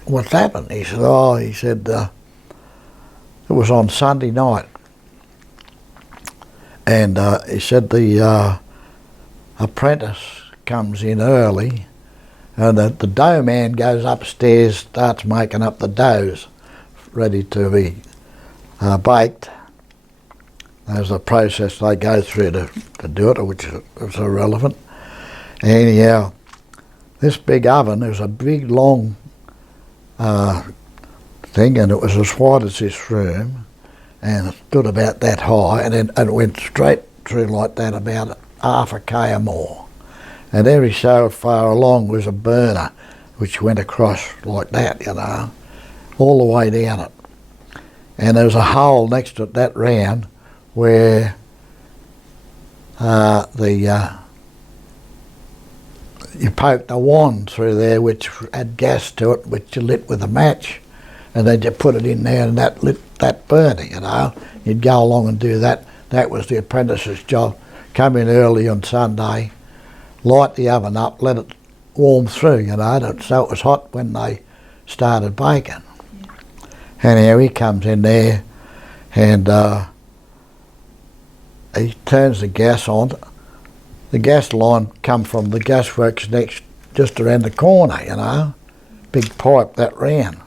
what's happened? He said, it was on Sunday night. And he said the apprentice comes in early and the dough man goes upstairs, starts making up the doughs ready to be baked. There's a process they go through to do it, which is irrelevant. Anyhow, this big oven, there was a big long thing, and it was as wide as this room, and it stood about that high, and then it went straight through like that about half a k or more. And every so far along was a burner which went across like that, you know, all the way down it. And there was a hole next to it that round where you poked a wand through there which had gas to it, which you lit with a match, and then you put it in there and that lit that burner, you know. You'd go along and do that. That was the apprentice's job. Come in early on Sunday, light the oven up, let it warm through, you know, so it was hot when they started baking. Yeah. Anyhow, he comes in there and he turns the gas on. The gas line come from the gasworks next, just around the corner, you know, big pipe that round.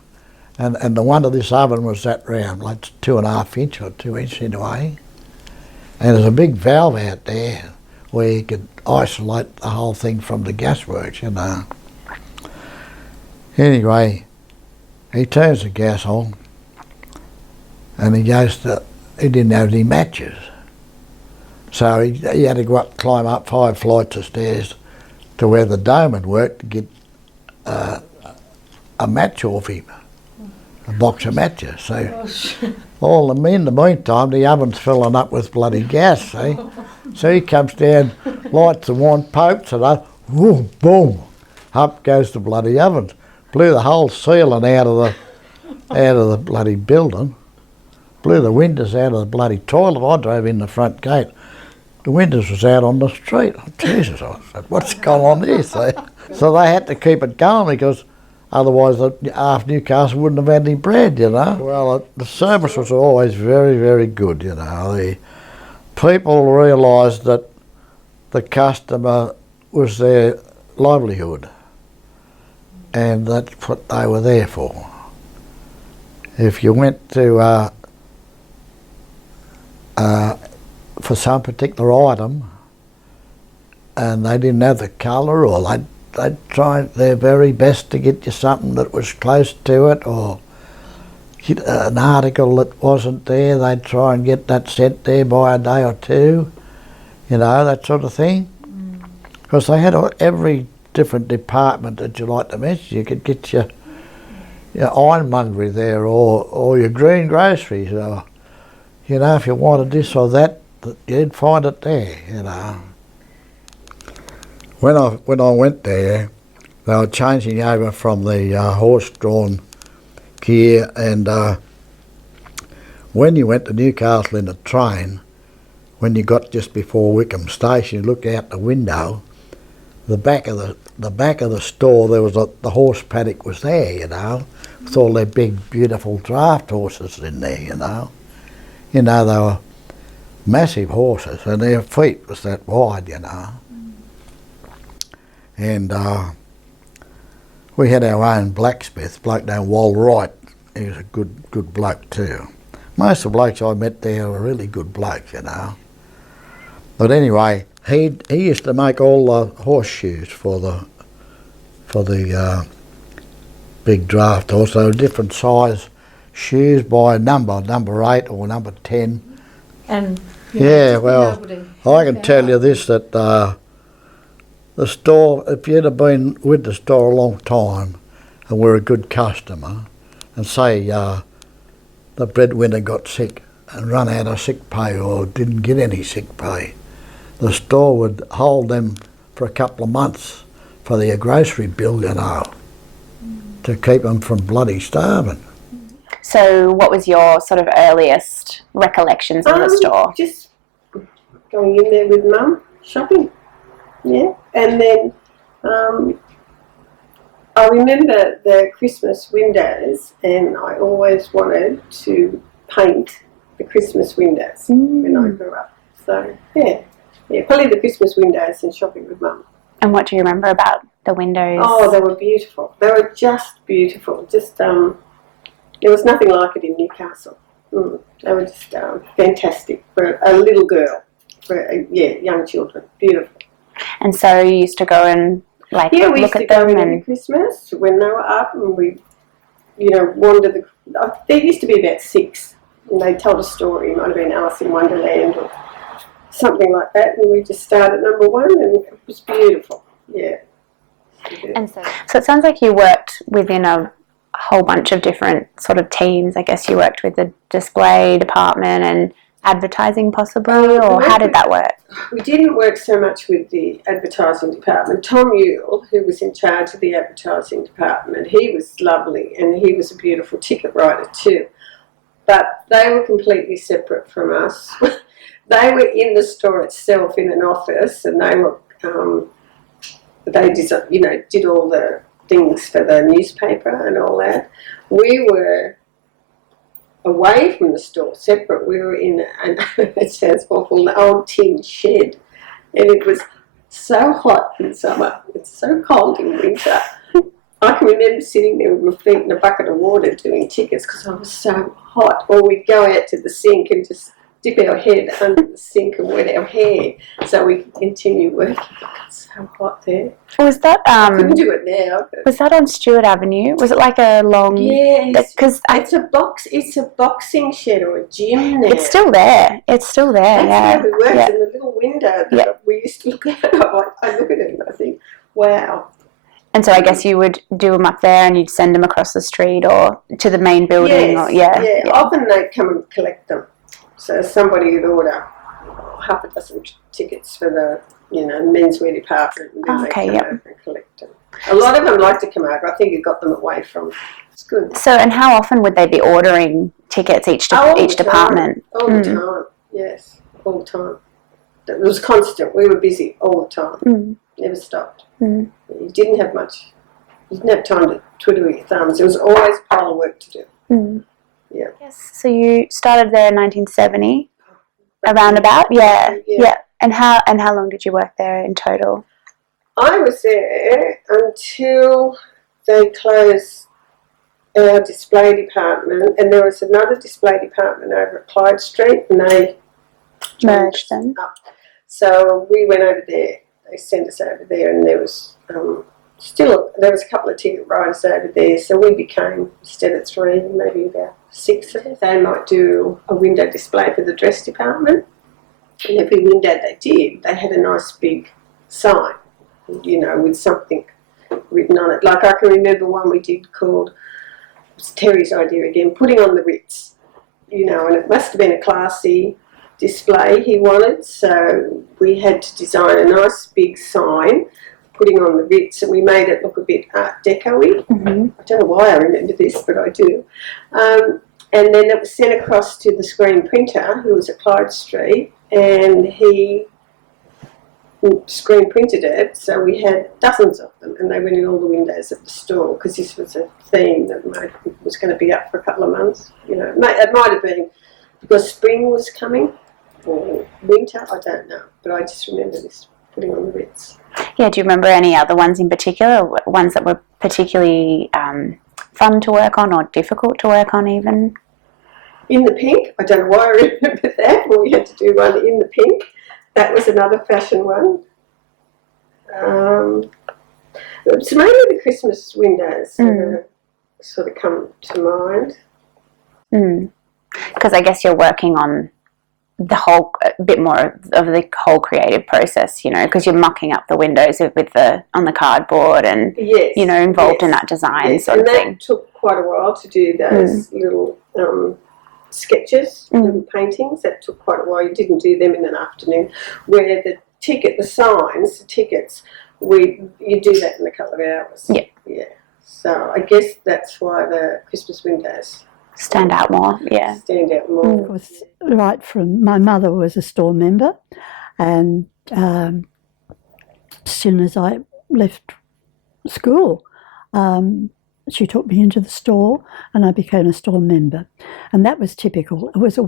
And the one of this oven was that round, like 2.5 inch or 2 inch anyway. And there's a big valve out there where you could isolate the whole thing from the gasworks, you know. Anyway, he turns the gas on and he didn't have any matches. So he had to go up, climb up 5 flights of stairs to where the dome had worked to get a match off him, a box of matches. So in the meantime, the oven's filling up with bloody gas, see? So he comes down, lights the wand, pokes it up, whoom, boom, up goes the bloody oven. Blew the whole ceiling out of the bloody building, blew the windows out of the bloody toilet. I drove in the front gate. The windows was out on the street. Oh, Jesus, I said, what's going on here? So they had to keep it going because otherwise half Newcastle wouldn't have had any bread, you know. Well, the service was always very, very good, you know. The people realised that the customer was their livelihood, and that's what they were there for. If you went to for some particular item and they didn't have the colour, or they'd try their very best to get you something that was close to it, or an article that wasn't there, they'd try and get that sent there by a day or two, you know, that sort of thing. Because they had every different department that you like to mention. You could get your ironmongery there, or your green groceries, or, you know, if you wanted this or that, you'd find it there, you know. When I went there, they were changing over from the horse-drawn gear, and when you went to Newcastle in the train, when you got just before Wickham Station, you looked out the window. The back of the store, there was the horse paddock was there, you know, with all their big, beautiful draft horses in there, you know. You know, they were massive horses, and their feet was that wide, you know. And we had our own blacksmith, bloke named Wal Wright. He was a good bloke too. Most of the blokes I met there were really good blokes, you know. But anyway, he used to make all the horseshoes for the big draft horse. So different size shoes by number 8 or number 10. And yeah, well, I can tell you this, that the store, if you'd have been with the store a long time and were a good customer, and say the breadwinner got sick and run out of sick pay or didn't get any sick pay, the store would hold them for a couple of months for their grocery bill, you know, to keep them from bloody starving. So what was your sort of earliest recollections of the store? Just going in there with Mum, shopping, yeah. And then I remember the Christmas windows, and I always wanted to paint the Christmas windows when I grew up. So, yeah, probably the Christmas windows and shopping with Mum. And what do you remember about the windows? Oh, they were beautiful. They were just beautiful. Just there was nothing like it in Newcastle. They were just fantastic for a little girl, for young children. Beautiful. And so you used to go and we look used at to go them in at Christmas when they were up, and we, wander there used to be about 6, and they told a story. It might have been Alice in Wonderland or something like that, and we just started number 1, and it was beautiful. Yeah. And so it sounds like you worked within a whole bunch of different sort of teams. I guess you worked with the display department and advertising possibly, or how did that work? We didn't work so much with the advertising department. Tom Yule, who was in charge of the advertising department, he was lovely, and he was a beautiful ticket writer too. But they were completely separate from us. They were in the store itself in an office, and they were did all the things for the newspaper and all that. We were away from the store, separate. We were in it sounds awful, an old tin shed, and it was so hot in summer. It's so cold in winter. I can remember sitting there with my feet in a bucket of water doing tickets because I was so hot. Or we'd go out to the sink and just dip our head under the sink and wet our hair so we could continue working. It's so hot there. Was that I couldn't do it now. Was that on Stewart Avenue? Was it like a long? Yes, because it's a boxing shed or a gym now. It's still there. It's still there. That's how we worked in the little window that we used to look at. I look at it and I think, wow. And so I guess you would do them up there, and you'd send them across the street or to the main building. Yes, Often they'd come and collect them. So somebody would order half a dozen tickets for the menswear department, and then they come over and collect them. A lot of them like to come over. I think you got them away from. It's good. So, and how often would they be ordering tickets each department? All the time. Yes, all the time. It was constant. We were busy all the time. Never stopped. You didn't have much. You didn't have time to twiddle your thumbs. There was always a pile of work to do. Yeah. Yes. So you started there in 1970, around about. Yeah. And how long did you work there in total? I was there until they closed our display department, and there was another display department over at Clyde Street, and they merged them up. So we went over there. They sent us over there, and there was there was a couple of ticket writers over there. So we became, instead of 3, maybe about 6 of us. They might do a window display for the dress department, and every window they did, they had a nice big sign, you know, with something written on it. Like I can remember one we did called, it was Terry's idea again, putting on the Ritz, you know, and it must have been a classy display he wanted, so we had to design a nice big sign putting on the Ritz, and we made it look a bit Art Deco-y. I don't know why I remember this, but I do. And then it was sent across to the screen printer, who was at Clyde Street, and he screen printed it, so we had dozens of them, and they went in all the windows of the store, because this was a theme that was going to be up for a couple of months. You know, it might have been because spring was coming, or winter, I don't know, but I just remember this, putting on the Ritz. Yeah, do you remember any other ones in particular, ones that were particularly fun to work on or difficult to work on even? In the Pink, I don't know why I remember that, but we had to do one in the Pink. That was another fashion one. It's mainly the Christmas windows that sort of come to mind. Because I guess you're working on the whole, a bit more of the whole creative process, you know, because you're mucking up the windows on the cardboard and, you know, involved in that design sort of thing. And that took quite a while to do those little sketches, little paintings. That took quite a while. You didn't do them in an afternoon. Where the signs, the tickets, you do that in a couple of hours. Yeah. So I guess that's why the Christmas windows stand out more. Stand out more. Of course, right from my mother was a store member, and as soon as I left school, she took me into the store, and I became a store member, and that was typical. It was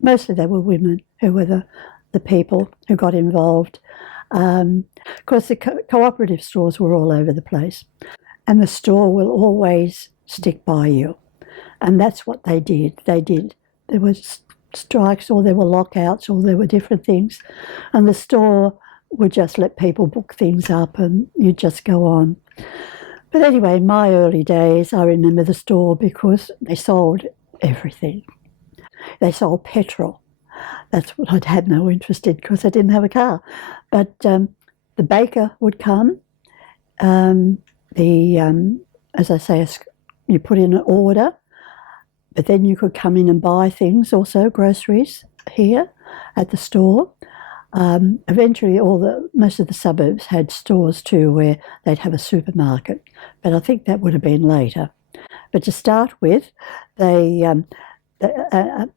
mostly they were women who were the people who got involved. Of course, the cooperative stores were all over the place, and the store will always stick by you. And that's what they did. There were strikes, or there were lockouts, or there were different things. And the store would just let people book things up, and you'd just go on. But anyway, in my early days, I remember the store because they sold everything. They sold petrol. That's what I'd had no interest in because I didn't have a car. But the baker would come. As I say, you put in an order, but then you could come in and buy things also, groceries here at the store. Eventually most of the suburbs had stores too where they'd have a supermarket, but I think that would have been later. But to start with, they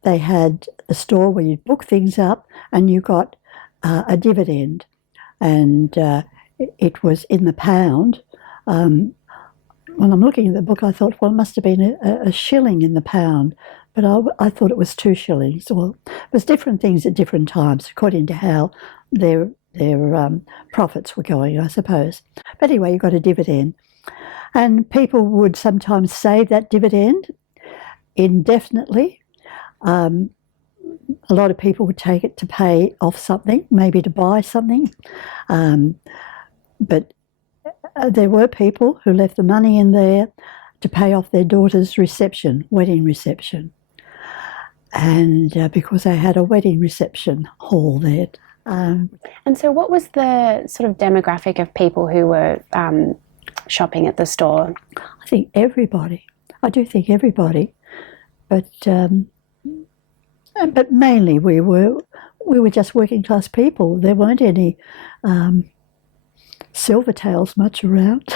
had a store where you'd book things up and you got a dividend, and it was in the pound. When I'm looking at the book, I thought, well, it must have been a shilling in the pound, but I thought it was 2 shillings. Well, it was different things at different times according to how their profits were going, I suppose. But anyway, you got a dividend. And people would sometimes save that dividend indefinitely. A lot of people would take it to pay off something, maybe to buy something. But there were people who left the money in there to pay off their daughter's wedding reception. And because they had a wedding reception hall there. And so what was the sort of demographic of people who were shopping at the store? I think everybody. I do think everybody. But mainly we were just working class people. There weren't any Silvertails much around.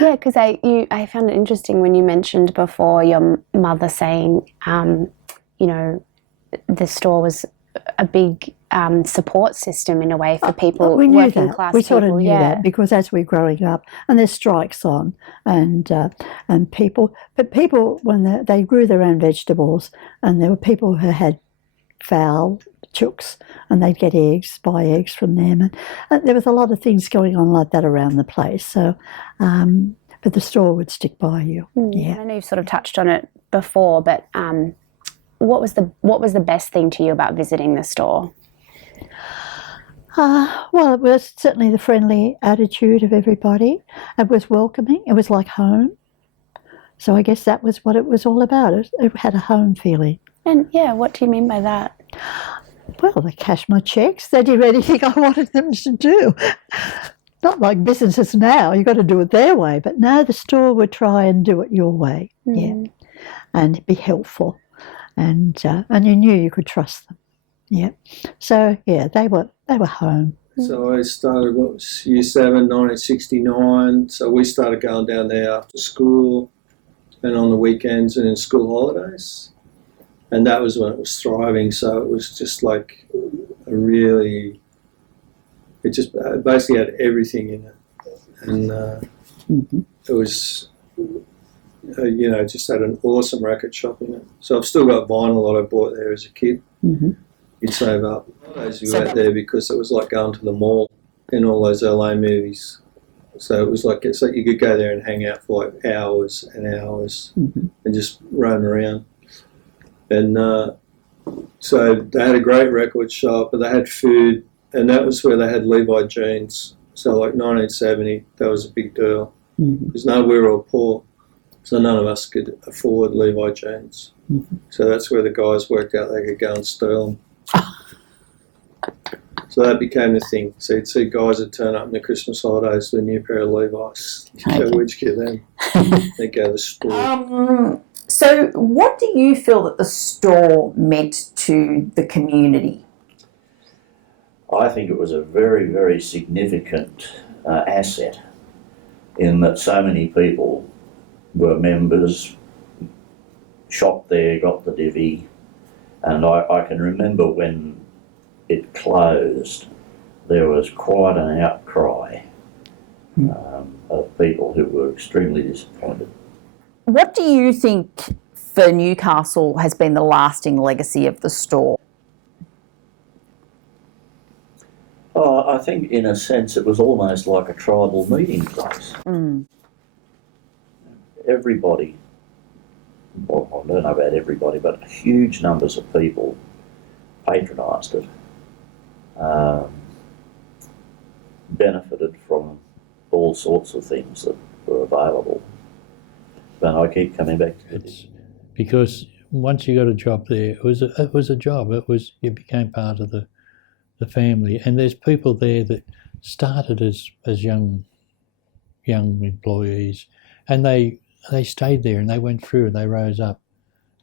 Yeah, because I found it interesting when you mentioned before your mother saying, you know, the store was a big support system in a way for people, we knew working that. class We people. sort of knew that because as we were growing up, and there's strikes on, and people when they grew their own vegetables, and there were people who had fowl, chooks, and they'd get eggs, buy eggs from them. And there was a lot of things going on like that around the place. So, but the store would stick by you. Yeah. I know you've sort of touched on it before, but what was the best thing to you about visiting the store? Well, it was certainly the friendly attitude of everybody. It was welcoming. It was like home. So I guess that was what it was all about. It had a home feeling. And yeah, what do you mean by that? Well, they cashed my checks. They did anything I wanted them to do. Not like businesses now. You've got to do it their way. But no, the store would try and do it your way. Yeah, and be helpful. And you knew you could trust them. Yeah. So yeah, they were home. So I started, year 7, 1969. So we started going down there after school and on the weekends and in school holidays. And that was when it was thriving. So it was just like it just basically had everything in it. And it was, just had an awesome record shop in it. So I've still got vinyl that I bought there as a kid. You'd save up. You went there because it was like going to the mall in all those LA movies. So it was like, it's like you could go there and hang out for like hours and hours and just roam around. And so they had a great record shop, but they had food, and that was where they had Levi jeans. So like 1970, that was a big deal. Because we were all poor, so none of us could afford Levi jeans. So that's where the guys worked out they could go and steal them. So that became the thing. So you'd see guys would turn up in the Christmas holidays with a new pair of Levi's. So where'd you get them? They'd go to the store. So what do you feel that the store meant to the community? I think it was a very, very significant asset in that so many people were members, shopped there, got the divvy, and I can remember when it closed, there was quite an outcry of people who were extremely disappointed. What do you think for Newcastle has been the lasting legacy of the store? Oh, I think in a sense it was almost like a tribal meeting place. Everybody, well, I don't know about everybody, but huge numbers of people patronised it, benefited from all sorts of things that were available. And I keep coming back to it. Because once you got a job there, it was a job. You became part of the family. And there's people there that started as young employees, and they stayed there and they went through and they rose up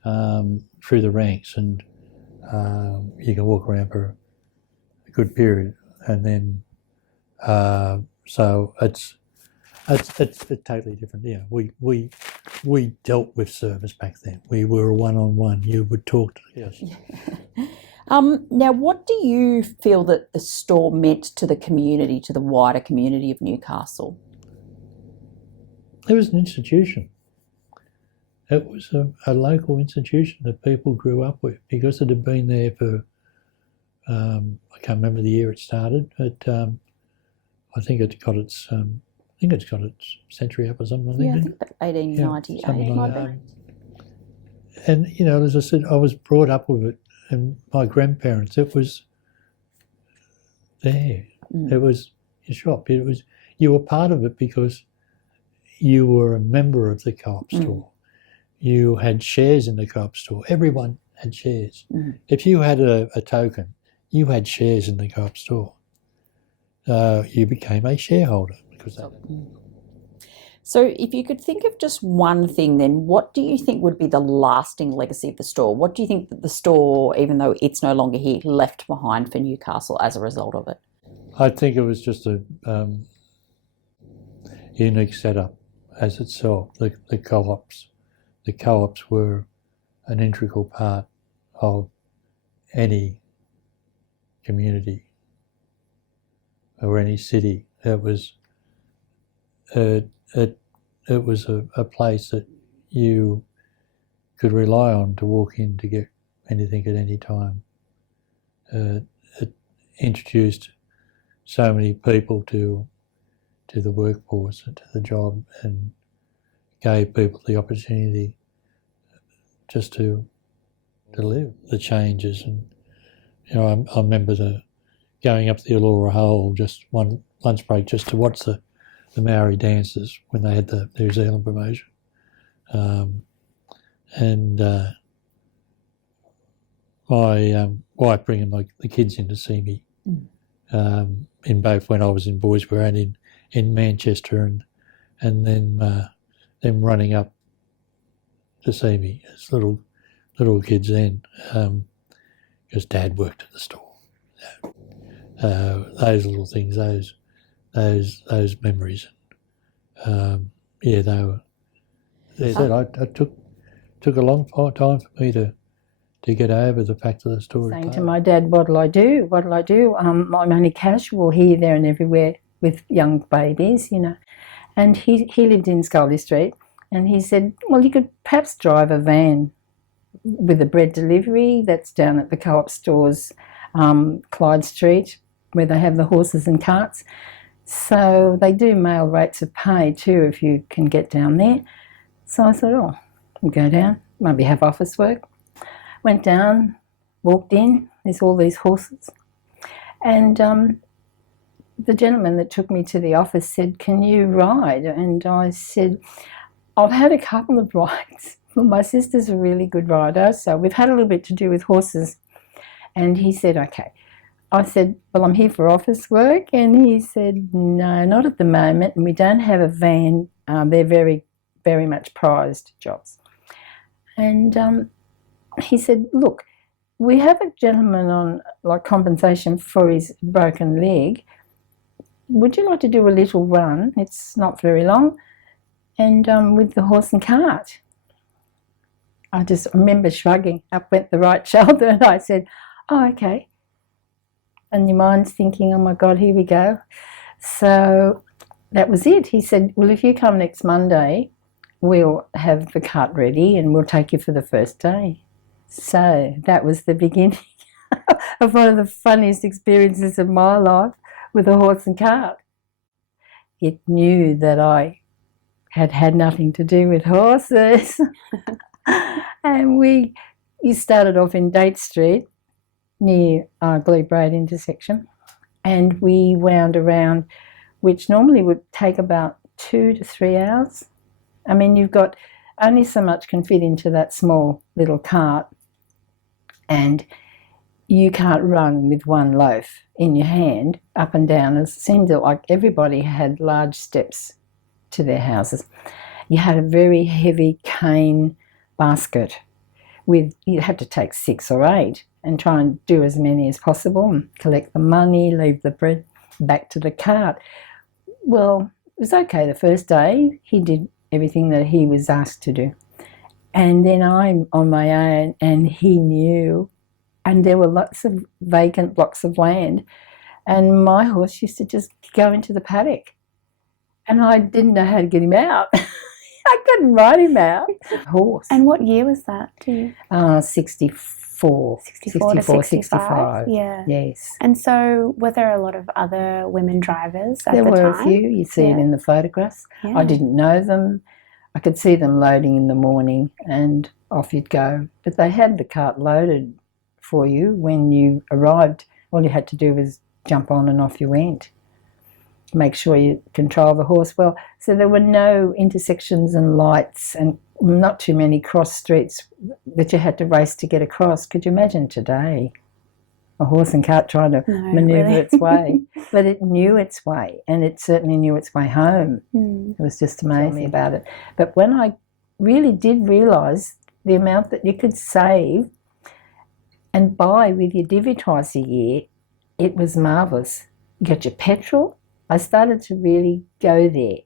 through the ranks, and you can walk around for a good period, and then so it's totally different. Yeah, we dealt with service back then. We were a one-on-one. You would talk to the customer. Now, what do you feel that the store meant to the community, to the wider community of Newcastle? It was an institution. It was a local institution that people grew up with because it had been there for, I can't remember the year it started, but I think it's got its century up or something. I think about 1898. Something like that. And, as I said, I was brought up with it, and my grandparents, it was there. It was your shop. You were part of it because you were a member of the co-op store. You had shares in the co-op store. Everyone had shares. If you had a token, you had shares in the co-op store. You became a shareholder because of that. So if you could think of just one thing then, what do you think would be the lasting legacy of the store? What do you think that the store, even though it's no longer here, left behind for Newcastle as a result of it? I think it was just a unique setup as itself. The co-ops. The co-ops were an integral part of any community or any city. It was a place that you could rely on to walk in to get anything at any time. it introduced so many people to the workforce and to the job, and gave people the opportunity just to live the changes. And I remember going up the Allura Hole just one lunch break just to watch the Maori dances when they had the New Zealand promotion, and my wife bringing the kids in to see me in both when I was in Boysborough and in Manchester, and then them running up to see me as little kids then, because Dad worked at the store. Those little things, those memories. They were. I took a long time for me to get over the fact of the story. Saying to my dad, what'll I do? I'm only casual here, there and everywhere with young babies, And he lived in Scully Street, and he said, well, you could perhaps drive a van with a bread delivery that's down at the Co-op stores, Clyde Street, where they have the horses and carts. So they do mail rates of pay too if you can get down there. So I thought, I'll go down, maybe have office work. Went down, walked in, there's all these horses. And the gentleman that took me to the office said, can you ride? And I said, I've had a couple of rides. Well, my sister's a really good rider, so we've had a little bit to do with horses. And he said, okay. I said, well, I'm here for office work. And he said, no, not at the moment. And we don't have a van. They're very, very much prized jobs. And he said, look, we have a gentleman on compensation for his broken leg. Would you like to do a little run? It's not very long. And with the horse and cart. I just remember shrugging. Up went the right shoulder, and I said, oh, okay. And your mind's thinking, oh my God, here we go. So that was it. He said, well, if you come next Monday, we'll have the cart ready and we'll take you for the first day. So that was the beginning of one of the funniest experiences of my life with a horse and cart. It knew that I had nothing to do with horses. And you started off in Date Street near Glebe Road intersection, and we wound around, which normally would take about 2 to 3 hours. I mean, you've got only so much can fit into that small little cart, and you can't run with one loaf in your hand up and down. It seemed like everybody had large steps to their houses. You had a very heavy cane basket you had to take 6 or 8 and try and do as many as possible and collect the money, leave the bread back to the cart. Well, it was okay the first day. He did everything that he was asked to do. And then I'm on my own, and he knew, and there were lots of vacant blocks of land, and my horse used to just go into the paddock, and I didn't know how to get him out. I couldn't ride him out. Horse. And what year was that? 64 to 65. Yeah. Yes. And so were there a lot of other women drivers at the time? There were a few. You see it in the photographs. Yeah. I didn't know them. I could see them loading in the morning and off you'd go. But they had the cart loaded for you when you arrived. All you had to do was jump on and off you went. Make sure you control the horse well. So there were no intersections and lights and not too many cross streets that you had to race to get across. Could you imagine today a horse and cart trying to manoeuvre its way? But it knew its way, and it certainly knew its way home. It was just amazing about it. But when I really did realise the amount that you could save and buy with your divvy twice a year, it was marvellous. You got your petrol. I started to really go there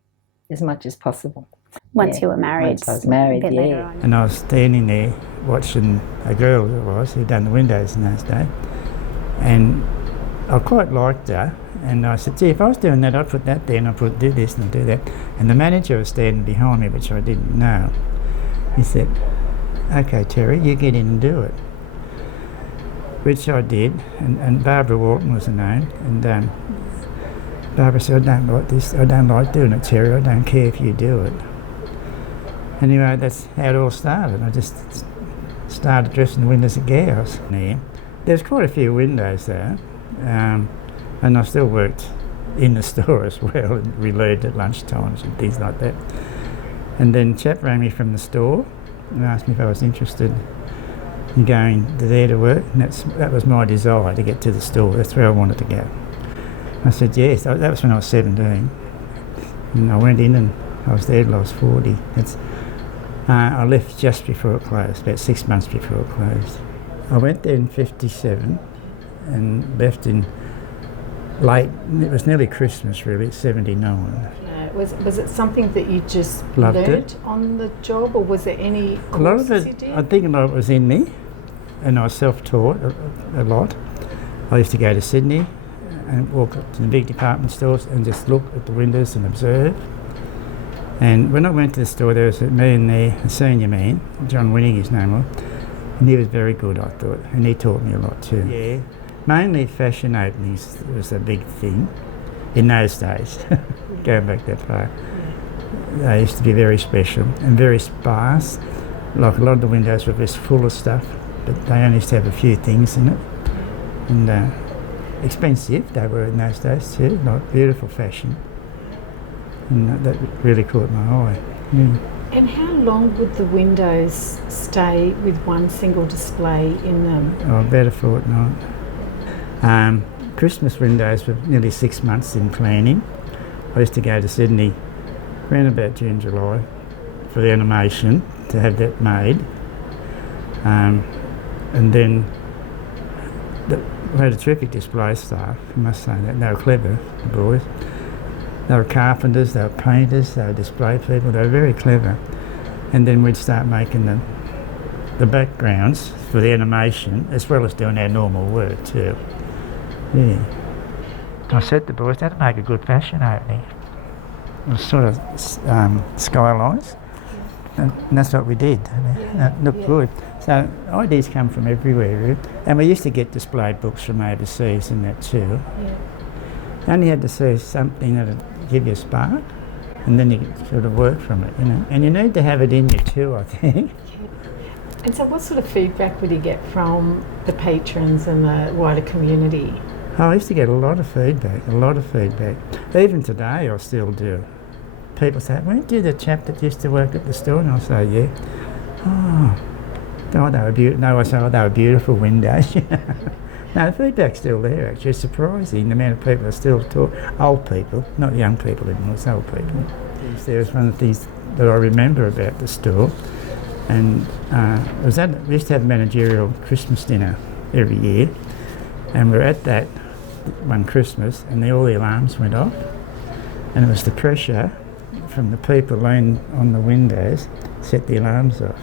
as much as possible. Once you were married? Once I was married, yeah. And I was standing there watching a girl who'd done the windows in those days. And I quite liked her. And I said, gee, if I was doing that, I'd put that there and I'd do this and do that. And the manager was standing behind me, which I didn't know. He said, okay, Terry, you get in and do it. which I did, and Barbara Walton was her name, and Barbara said, I don't like this, I don't like doing it, Terry, I don't care if you do it. Anyway, that's how it all started. I just started dressing the windows at Gow's. There's quite a few windows there, and I still worked in the store as well, and relieved at lunchtimes and things like that. And then a chap rang me from the store and asked me if I was interested in going to there to work, and that was my desire, to get to the store. That's where I wanted to go. I said yes. That was when I was 17, and I went in and I was there till I was 40. I left just before it closed, about 6 months before it closed. I went there in 57 and left in late, it was nearly Christmas really, 79. Was it something that you just Loved learnt on the job, or was there any courses A lot of you it, did? I think a lot of it was in me, and I was self-taught a lot. I used to go to Sydney and walk up to the big department stores and just look at the windows and observe. And when I went to the store, there was a man there, a senior man, John Winning his name was, and he was very good, I thought, and he taught me a lot too. Yeah, mainly fashion openings was a big thing in those days, going back that far. They used to be very special and very sparse. Like a lot of the windows were just full of stuff, but they only used to have a few things in it. And expensive they were in those days too, like beautiful fashion. And that really caught my eye. Yeah. And how long would the windows stay with one single display in them? Oh, about a fortnight. Christmas windows were nearly 6 months in cleaning. I used to go to Sydney around about June, July for the animation to have that made. And then we had a terrific display staff, I must say that. They were clever, the boys. They were carpenters, they were painters, they were display people, they were very clever. And then we'd start making the backgrounds for the animation, as well as doing our normal work too. Yeah. I said to the boys, that'd make a good fashion opening. It was sort of skylines, and that's what we did. It looked good. So ideas come from everywhere, really. And we used to get display books from overseas and that too. Yeah. You only had to see something that would give you a spark, and then you could sort of work from it, you know. And you need to have it in you too, I think. And so what sort of feedback would you get from the patrons and the wider community? Oh, I used to get a lot of feedback. Even today I still do. People say, weren't you the chap that used to work at the store? And I'll say, yeah. Oh, they were beautiful. No, I say, oh, they were beautiful windows. No, the feedback's still there, actually. It's surprising the amount of people are still old people, not young people anymore, it's old people. There was one of the things that I remember about the store, and we used to have a managerial Christmas dinner every year, and we were at that one Christmas, and all the alarms went off, and it was the pressure from the people laying on the windows set the alarms off.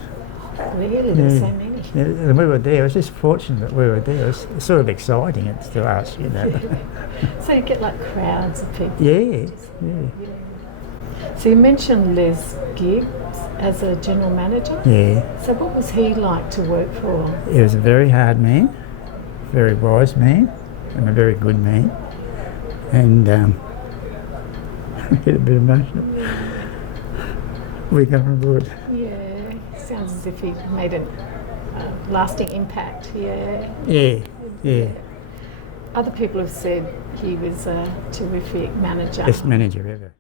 Really? There were so many? Yeah, and we were there. It was just fortunate that we were there. It was sort of exciting to us, you know. So you get like crowds of people? Yeah. So you mentioned Les Gibbs as a general manager? Yeah. So what was he like to work for? He was a very hard man, very wise man, and a very good man. And I get a bit emotional. We come on board. Yeah. Sounds as if he made a lasting impact, Yeah. Other people have said he was a terrific manager. Best manager ever.